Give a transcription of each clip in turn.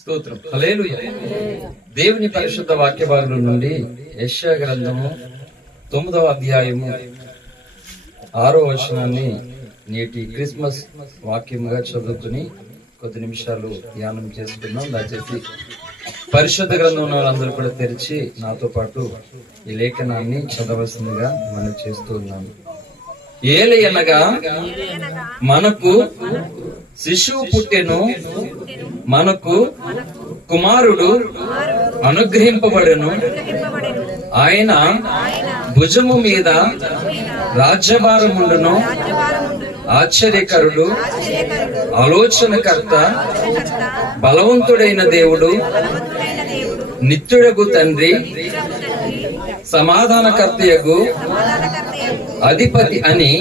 స్తోత్రం. హల్లెలూయా. దేవుని పరిశుద్ధ వాక్య భాగం నుండి యెషయా గ్రంథము 9వ అధ్యాయము 6వ వచనాన్ని నేటి క్రిస్మస్ వాక్యముగా చదువుకుని కొద్ది నిమిషాలు ధ్యానం చేసుకుందాం. దయచేసి పరిశుద్ధ గ్రంథం వాళ్ళందరూ కూడా తెరిచి నాతో పాటు ఈ లేఖనాన్ని చదవలసిందిగా మనం చేస్తూ ఉన్నాము. ఏలయనగా మనకు శిశువు పుట్టెను, మనకు కుమారుడు అనుగ్రహింపబడెను, ఆయన భుజము మీద రాజ్యభారముండును, ఆశ్చర్యకరుడు, ఆలోచనకర్త, బలవంతుడైన దేవుడు, నిత్యుడగు తండ్రి, సమాధానకర్తయగు అధిపతి అని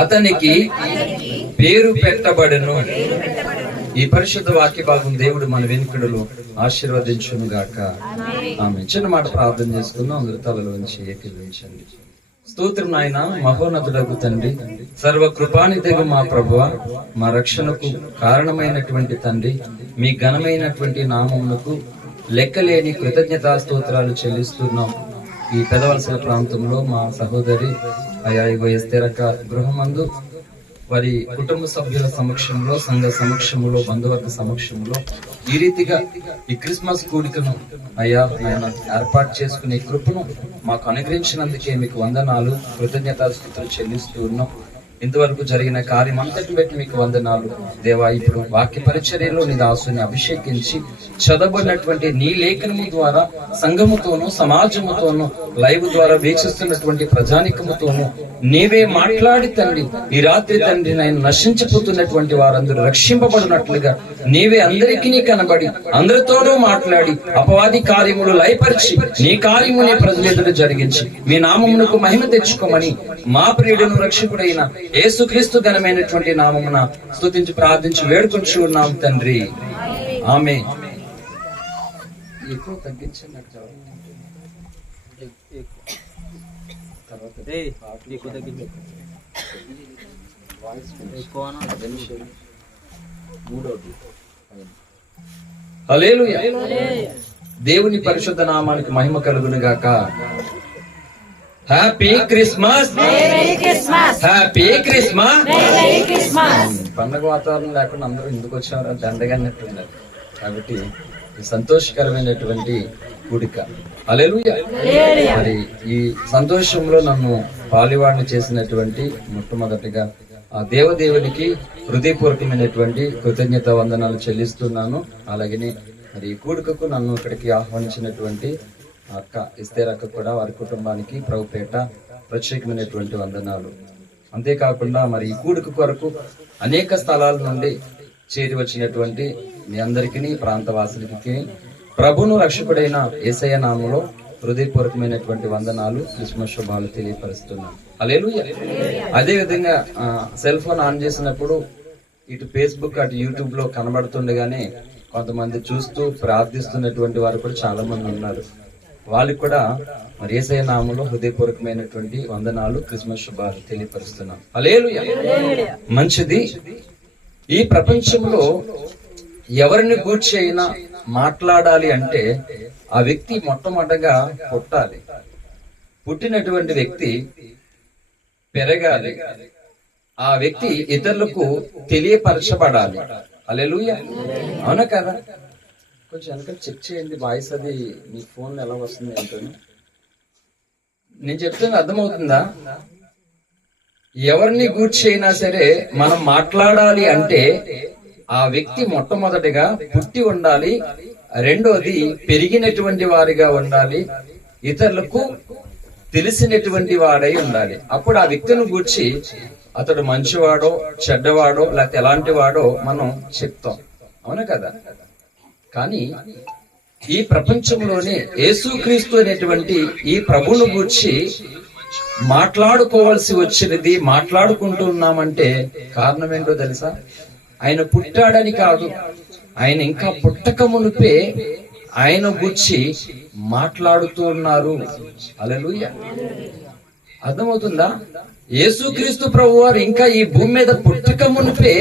అతనికి పేరు పెట్టబడెను. ఈ పరిశుద్ధ వాక్య భాగం దేవుడు మన వెనుకడులో ఆశీర్వదించును గాక. ఆమె చిన్న మాట ప్రార్థన చేసుకుందాం. అందరి తలలోంచి ఏకీభవించండి. స్తోత్రం నాయన, మహోన్నతుడగు తండ్రి, సర్వ కృపానిధిగా మా ప్రభువ, మా రక్షణకు కారణమైనటువంటి తండ్రి, మీ ఘనమైనటువంటి నామమునకు లెక్కలేని కృతజ్ఞతా స్తోత్రాలు చెల్లిస్తున్నాం. ఈ పెదవలసల ప్రాంతంలో మా సహోదరి అయా ఎస్తేరక గృహమందు వారి కుటుంబ సభ్యుల సమక్షంలో, సంఘ సమక్షంలో, బంధువర్గ సమక్షంలో ఈ రీతిగా ఈ క్రిస్మస్ కూడికను అయ్యా నాయన ఏర్పాటు చేసుకునే కృపను మాకు అనుగ్రహించినందుకే మీకు వందనాలు, కృతజ్ఞతాస్తుతులు చెల్లిస్తూ ఉన్నాం. ఇంతవరకు జరిగిన కార్యం అంతటి బట్టి మీకు వందనాలు దేవా. ఇప్పుడు వాక్య పరిచర్యలో నీ దాసుని అభిషేకించి చదవబడినటువంటి నీ లేఖనము ద్వారా సంఘముతోనూ సమాజముతోనూ లైవ్ ద్వారా వీక్షిస్తున్నటువంటి ప్రజానికముతోనూ నీవే మాట్లాడి తండ్రి, ఈ రాత్రి తండ్రి నేను నశించిపోతున్నటువంటి వారందరూ రక్షింపబడినట్లుగా నీవే అందరికీ కనబడి అందరితోనూ మాట్లాడి అపవాది కార్యములు లయపరిచి నీ కార్యమునే ప్రజల ఎదుట జరిగించి మీ నామమునకు మహిమ తెచ్చుకోమని మా ప్రియుడును రక్షకుడైన యేసుక్రీస్తు ఘనమైనటువంటి నామమున స్తుతించి ప్రార్థించి వేడుకొంచు ఉన్నాం తండ్రి. ఆమేన్. ఎక్కువ తగ్గించండి. హల్లెలూయా. దేవుని పరిశుద్ధ నామానికి మహిమ కలుగును గాక. Happy Christmas, happy Christmas. పండగ వాతావరణం లేకుండా అందరూ ఎందుకు వచ్చారో దండగన్నట్టున్నారు. కాబట్టి సంతోషకరమైనటువంటి కూడిక. హల్లెలూయా. మరి ఈ సంతోషంలో నన్ను పాలివాడిని చేసినటువంటి మొట్టమొదటిగా ఆ దేవదేవునికి హృదయపూర్వకమైనటువంటి కృతజ్ఞత వందనాలు చెల్లిస్తున్నాను. అలాగనే మరి ఈ కూడికకు నన్ను ఇక్కడికి ఆహ్వానించినటువంటి అక్క ఇస్తేరక్క కూడా వారి కుటుంబానికి ప్రభుపేట ప్రత్యేకమైనటువంటి వందనాలు. అంతేకాకుండా మరి ఈ కూడిక కొరకు అనేక స్థలాల నుండి చేరి వచ్చినటువంటి మీ అందరికీ, ప్రాంతవాసులకి ప్రభును రక్షకుడైన యేసయ్య నామములో హృదయపూర్వకమైనటువంటి వందనాలు, క్రిస్మస్ శుభాలు తెలియపరుస్తున్నాను. హల్లెలూయా. అదే విధంగా సెల్ ఫోన్ ఆన్ చేసినప్పుడు ఇటు ఫేస్బుక్ అటు యూట్యూబ్ లో కనబడుతుండగానే కొంతమంది చూస్తూ ప్రార్థిస్తున్నటువంటి వారు కూడా చాలా మంది ఉన్నారు. వాళ్ళకి కూడా మరి యేసయ్య నామములో హృదయపూర్వకమైనటువంటి వందనాలు, క్రిస్మస్ శుభాలు తెలియపరుస్తున్నాం. హల్లెలూయా. మంచిది. ఈ ప్రపంచంలో ఎవరిని గూర్చి అయినా మాట్లాడాలి అంటే ఆ వ్యక్తి మొట్టమొదటగా పుట్టాలి. పుట్టినటువంటి వ్యక్తి పెరగాలి. ఆ వ్యక్తి ఇతరులకు తెలియపరచబడాలి. హల్లెలూయా. అవునా కదా? కొంచెం వెనక చెక్ చేయండి వాయిస్, అది మీ ఫోన్ ఎలా వస్తుంది అంటాను. నేను చెప్తున్నా అర్థమవుతుందా? ఎవరిని గూర్చి అయినా సరే మనం మాట్లాడాలి అంటే ఆ వ్యక్తి మొట్టమొదటిగా పుట్టి ఉండాలి. రెండోది పెరిగినటువంటి వారిగా ఉండాలి. ఇతరులకు తెలిసినటువంటి వాడై ఉండాలి. అప్పుడు ఆ వ్యక్తిని గూర్చి అతడు మంచివాడో చెడ్డవాడో లేకపోతే ఎలాంటి వాడో మనం చెప్తాం. అవునా కదా? కానీ ఈ ప్రపంచంలోనే యేసుక్రీస్తు అనేటువంటి ఈ ప్రభువును గూర్చి మాట్లాడుకోవాల్సి వచ్చినది, మాట్లాడుకుంటున్నామంటే కారణం ఏంటో తెలుసా? ఆయన పుట్టాడని కాదు, ఆయన ఇంకా పుట్టక మునిపే ఆయన గూర్చి మాట్లాడుతూ ఉన్నారు. హల్లెలూయా. అర్థమవుతుందా? యేసుక్రీస్తు ప్రభువారు ఇంకా ఈ భూమి మీద పుట్టక మునిపే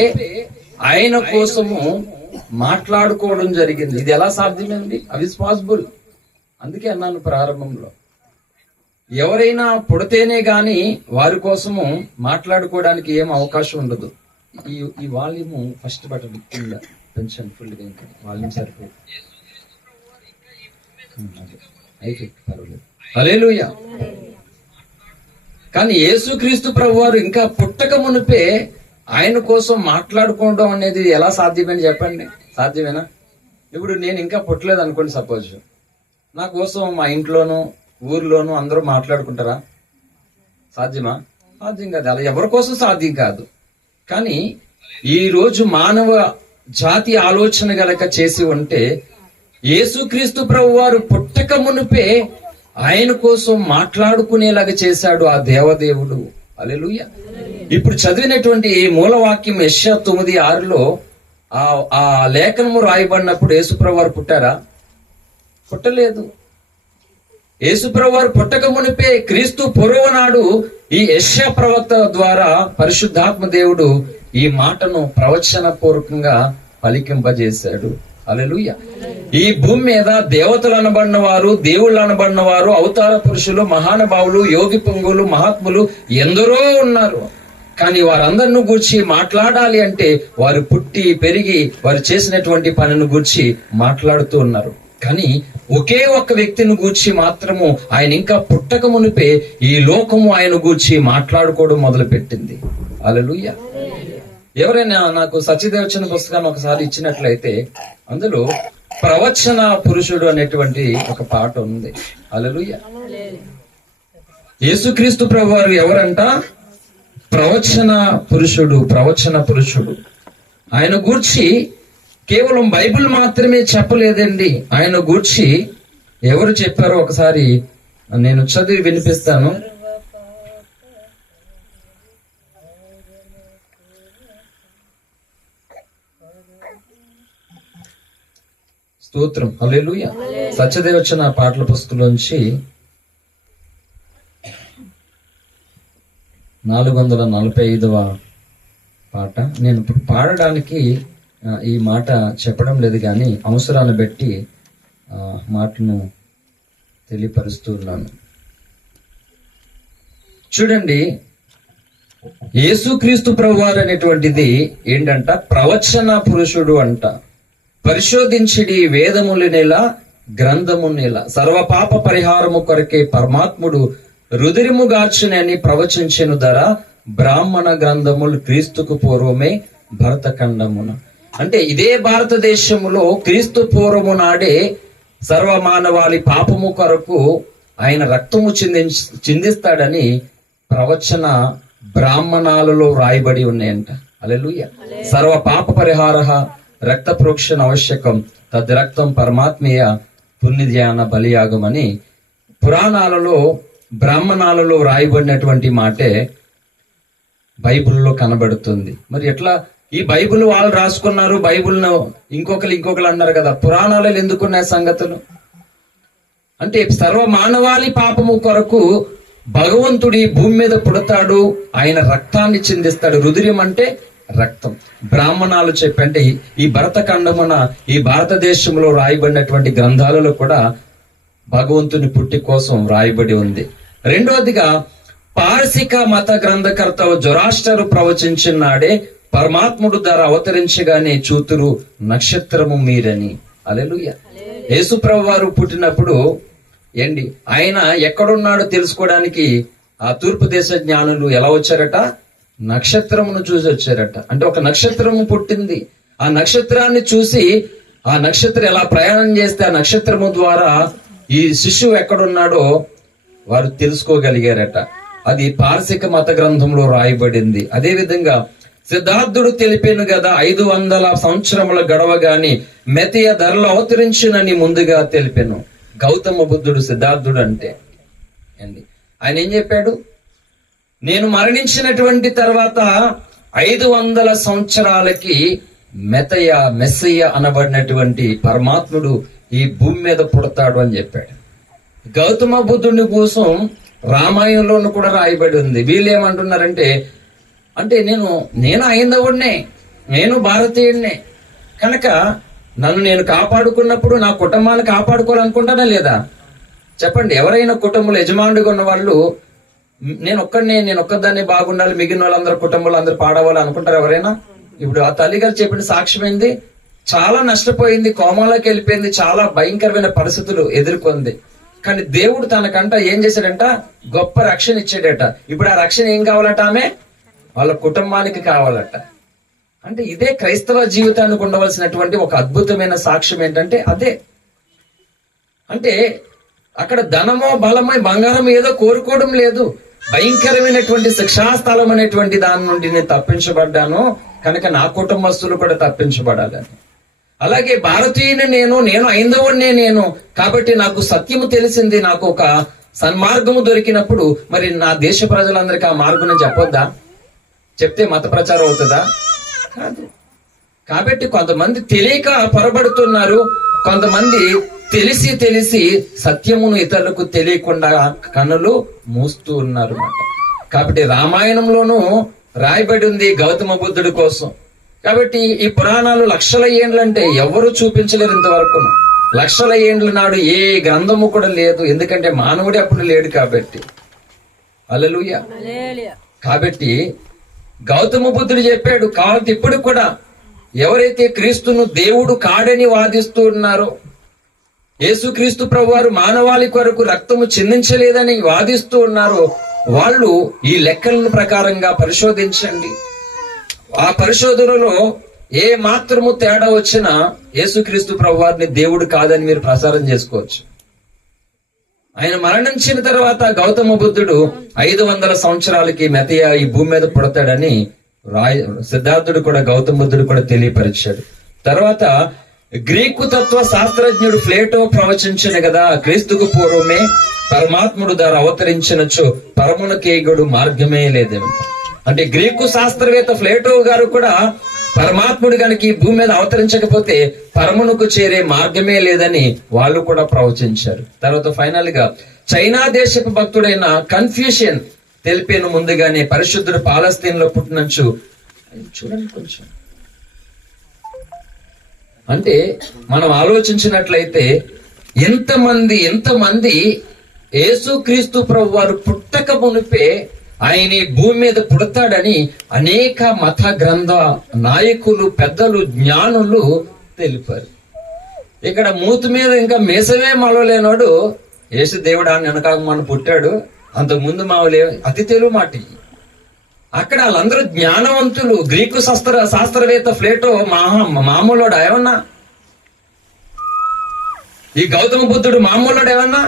ఆయన కోసము మాట్లాడుకోవడం జరిగింది. ఇది ఎలా సాధ్యమైంది? అవిస్పాసిబుల్. అందుకే అన్నాను ప్రారంభంలో, ఎవరైనా పుడితేనే గాని వారి కోసము మాట్లాడుకోవడానికి ఏం అవకాశం ఉండదు. ఈ వాల్యూమ్ ఫస్ట్ బటన్ కింద పెన్షన్ ఫుల్ వాల్యూమ్ సరిపోదు. పర్వాలేదు. హల్లెలూయా. కానీ యేసుక్రీస్తు ప్రభువారు ఇంకా పుట్టక మునిపే ఆయన కోసం మాట్లాడుకోవడం అనేది ఎలా సాధ్యమని చెప్పండి? సాధ్యమేనా? ఇప్పుడు నేను ఇంకా పుట్టలేదు అనుకోండి, సపోజ్ నా కోసం మా ఇంట్లోనూ ఊర్లోనూ అందరూ మాట్లాడుకుంటారా? సాధ్యమా? సాధ్యం కాదు. అలా ఎవరి కోసం సాధ్యం కాదు. కానీ ఈ రోజు మానవ జాతి ఆలోచన గలక చేసి ఉంటే యేసుక్రీస్తు ప్రభువారు పుట్టక మునిపే ఆయన కోసం మాట్లాడుకునేలాగా చేశాడు ఆ దేవదేవుడు. హల్లెలూయా. ఇప్పుడు చదివినటువంటి ఈ మూలవాక్యం యెషయా 9:6లో ఆ లేఖనము రాయబడినప్పుడు యేసుప్రభువారు పుట్టారా? పుట్టలేదు. యేసుప్రభువారు పుట్టక మునిపే క్రీస్తు పూర్వనాడు ఈ యెషయా ప్రవక్త ద్వారా పరిశుద్ధాత్మ దేవుడు ఈ మాటను ప్రవచన పూర్వకంగా పలికింపజేశాడు. హల్లెలూయా. ఈ భూమి మీద దేవతలు అనబడిన వారు, దేవుళ్ళు అనబడిన వారు, అవతార పురుషులు, మహానుభావులు, యోగి పొంగులు, మహాత్ములు ఎందరో ఉన్నారు. కానీ వారందరిని గూర్చి మాట్లాడాలి అంటే వారు పుట్టి పెరిగి వారు చేసినటువంటి పనిని గూర్చి మాట్లాడుతూ ఉన్నారు. కానీ ఒకే ఒక్క వ్యక్తిని గూర్చి మాత్రము ఆయన ఇంకా పుట్టక మునిపే ఈ లోకము ఆయన గూర్చి మాట్లాడుకోవడం మొదలు పెట్టింది. హల్లెలూయా. ఎవరైనా నాకు సత్యదేవచన పుస్తకాన్ని ఒకసారి ఇచ్చినట్లయితే అందులో ప్రవచన పురుషుడు అనేటువంటి ఒక పాట ఉంది. హల్లెలూయా. యేసుక్రీస్తు ప్రభువారు ఎవరంట? ప్రవచన పురుషుడు. ఆయన గూర్చి కేవలం బైబిల్ మాత్రమే చెప్పలేదండి. ఆయన గూర్చి ఎవరు చెప్పారో ఒకసారి నేను చదివి వినిపిస్తాను. స్తోత్రం. హల్లెలూయా. సత్యదేవచన పాటల పుస్తకంలోంచి 445వ పాట. నేను ఇప్పుడు పాడడానికి ఈ మాట చెప్పడం లేదు, కానీ అవసరాన్ని బట్టి మాటను తెలియపరుస్తూ ఉన్నాను. చూడండి, యేసుక్రీస్తు ప్రభువారు అనేటువంటిది ఏంటంట? ప్రవచన పురుషుడు అంట. పరిశోధించిడి వేదములు నెల గ్రంథము నెల, సర్వ పాప పరిహారము కొరకే పరమాత్ముడు రుదిరిము గార్చునని ప్రవచించెను ధర, బ్రాహ్మణ గ్రంథములు క్రీస్తుకు పూర్వమే భరతఖండమున. అంటే ఇదే భారతదేశములో క్రీస్తు పూర్వము నాడే సర్వమానవాళి పాపము కొరకు ఆయన రక్తము చిందిస్తాడని ప్రవచన బ్రాహ్మణాలలో రాయబడి ఉన్నాయంట. హల్లెలూయా. సర్వ పాప పరిహార రక్త ప్రోక్షణ ఆవశ్యకం, తద్ రక్తం పరమాత్మీయ పుణ్యధ్యాన బలియాగమని పురాణాలలో బ్రాహ్మణాలలో రాయబడినటువంటి మాటే బైబిల్లో కనబడుతుంది. మరి ఎట్లా ఈ బైబిల్ వాళ్ళు రాసుకున్నారు, బైబిల్ను ఇంకొకరు అన్నారు కదా, పురాణాలలో ఎందుకున్నాయి సంగతులు అంటే సర్వ మానవాళి పాపము కొరకు భగవంతుడి భూమి మీద పుడతాడు, ఆయన రక్తాన్ని చిందిస్తాడు. రుధిరం అంటే రక్తం. బ్రాహ్మణాలు చెప్పంటే ఈ భరతఖండమున ఈ భారతదేశంలో రాయబడినటువంటి గ్రంథాలలో కూడా భగవంతుని పుట్టి కోసం రాయబడి ఉంది. రెండవదిగా పారసిక మత గ్రంథకర్త జొరాస్టరు ప్రవచించిన నాడే పరమాత్ముడు ద్వారా అవతరించగానే చూతురు నక్షత్రము మీరని. హల్లెలూయా. యేసు ప్రభువారు పుట్టినప్పుడు ఏంటి, ఆయన ఎక్కడున్నాడో తెలుసుకోవడానికి ఆ తూర్పు దేశ జ్ఞానులు ఎలా వచ్చారట? నక్షత్రమును చూసి వచ్చారట. అంటే ఒక నక్షత్రము పుట్టింది, ఆ నక్షత్రాన్ని చూసి ఆ నక్షత్రం ఎలా ప్రయాణం చేస్తే ఆ నక్షత్రము ద్వారా ఈ శిశువు ఎక్కడున్నాడో వారు తెలుసుకోగలిగారట. అది పారసిక మత గ్రంథంలో రాయబడింది. అదే విధంగా సిద్ధార్థుడు తెలిపాను కదా, 500 సంవత్సరముల గడవగాని మెతియ ధరలో అవతరించునని ముందుగా తెలిపాను. గౌతమ బుద్ధుడు సిద్ధార్థుడు అంటే అండి, ఆయన ఏం చెప్పాడు? నేను మరణించినటువంటి తర్వాత 500 సంవత్సరాలకి మెస్సయ్య అనబడినటువంటి పరమాత్ముడు ఈ భూమి మీద పుడతాడు అని చెప్పాడు. గౌతమ బుద్ధుని కోసం రామాయణంలోను కూడా రాయబడి ఉంది. వీళ్ళు ఏమంటున్నారంటే, అంటే నేను హైందవుడినే, నేను భారతీయుడినే, కనుక నన్ను నేను కాపాడుకున్నప్పుడు నా కుటుంబాన్ని కాపాడుకోవాలనుకుంటానా లేదా? చెప్పండి. ఎవరైనా కుటుంబంలో యజమానుడిగా ఉన్న వాళ్ళు నేను ఒక్కదాన్ని బాగుండాలి, మిగిలిన వాళ్ళందరూ కుటుంబంలో అందరూ పాడవాలి అనుకుంటారు ఎవరైనా? ఇప్పుడు ఆ తల్లిగారు చెప్పిన సాక్ష్యం ఏంది? చాలా నష్టపోయింది, కోమాలోకి వెళ్ళిపోయింది, చాలా భయంకరమైన పరిస్థితులు ఎదుర్కొంది. కానీ దేవుడు తనకంట ఏం చేశాడంట? గొప్ప రక్షణ ఇచ్చాడట. ఇప్పుడు ఆ రక్షణ ఏం కావాలట? ఆమె వాళ్ళ కుటుంబానికి కావాలట. అంటే ఇదే క్రైస్తవ జీవితానికి ఉండవలసినటువంటి ఒక అద్భుతమైన సాక్ష్యం ఏంటంటే అదే. అంటే అక్కడ ధనమో బలమో బంగారం ఏదో కోరుకోవడం లేదు. భయంకరమైనటువంటి శిక్షాస్థలం అనేటువంటి దాని నుండి నేను తప్పించబడ్డాను కనుక నా కుటుంబస్తులు కూడా తప్పించబడాలని. అలాగే భారతీయుని నేను ఐందవుడినే నేను కాబట్టి నాకు సత్యము తెలిసింది, నాకు ఒక సన్మార్గము దొరికినప్పుడు మరి నా దేశ ప్రజలందరికీ ఆ మార్గం చెప్పొద్దా? చెప్తే మత ప్రచారం అవుతుందా? కాదు. కాబట్టి కొంతమంది తెలియక పొరబడుతున్నారు, కొంతమంది తెలిసి సత్యమును ఇతరులకు తెలియకుండా కన్నులు మూస్తూ ఉన్నారు అన్నమాట. కాబట్టి రామాయణంలోనూ రాయబడి ఉంది గౌతమ బుద్ధుడి కోసం. కాబట్టి ఈ పురాణాలు లక్షల ఏండ్లంటే ఎవరు చూపించలేరు ఇంతవరకు. లక్షల ఏండ్ల నాడు ఏ గ్రంథము కూడా లేదు, ఎందుకంటే మానవుడే అప్పుడు లేడు కాబట్టి. హల్లెలూయా. కాబట్టి గౌతమ బుద్ధుడు చెప్పాడు. కాబట్టి ఇప్పుడు కూడా ఎవరైతే క్రీస్తును దేవుడు కాడని వాదిస్తూ ఉన్నారో, యేసుక్రీస్తు ప్రభువారు మానవాళి కొరకు రక్తము చిందించలేదని వాదిస్తూ ఉన్నారో, వాళ్ళు ఈ లెక్కల ప్రకారంగా పరిశోధించండి. ఆ పరిశోధనలో ఏ మాత్రము తేడా వచ్చినా యేసుక్రీస్తు ప్రభువారిని దేవుడు కాదని మీరు ప్రసారం చేసుకోవచ్చు. ఆయన మరణించిన తర్వాత గౌతమ బుద్ధుడు 500 సంవత్సరాలకి మెతయ ఈ భూమి మీద పుడతాడని సిద్ధార్థుడు కూడా గౌతమ బుద్ధుడు కూడా తెలియపరిచాడు. తర్వాత గ్రీకు తత్వ శాస్త్రజ్ఞుడు ప్లేటో ప్రవచించిన కదా, క్రీస్తుకు పూర్వమే పరమాత్ముడు ద్వారా అవతరించినచో పరమునకేగుడు మార్గమే లేదేమో. అంటే గ్రీకు శాస్త్రవేత్త ప్లేటో గారు కూడా పరమాత్ముడు కనుక ఈ భూమి మీద అవతరించకపోతే పరమునకు చేరే మార్గమే లేదని వాళ్ళు కూడా ప్రవచించారు. తర్వాత ఫైనల్ గా చైనా దేశపు భక్తుడైన కన్ఫ్యూషన్ తెలిపాను ముందుగానే పరిశుద్ధుడు పాలస్తీన్ లో పుట్టినచ్చు. చూడండి కొంచెం. అంటే మనం ఆలోచించినట్లయితే ఎంతమంది యేసుక్రీస్తు ప్రభు వారు పుట్టక మునిపే ఆయన ఈ భూమి మీద పుడతాడని అనేక మత గ్రంథ నాయకులు, పెద్దలు, జ్ఞానులు తెలిపారు. ఇక్కడ మూతి మీద ఇంకా మీసమే మలవలేనోడు యేసు దేవుడు అని వెనక మన పుట్టాడు, అంతకుముందు మావలే అతి తెలుగు మాట. అక్కడ వాళ్ళందరూ జ్ఞానవంతులు. గ్రీకు శాస్త్రవేత్త ప్లేటో మామూలుడు ఏమన్నా? ఈ గౌతమ బుద్ధుడు మామూలుడు ఏమన్నా?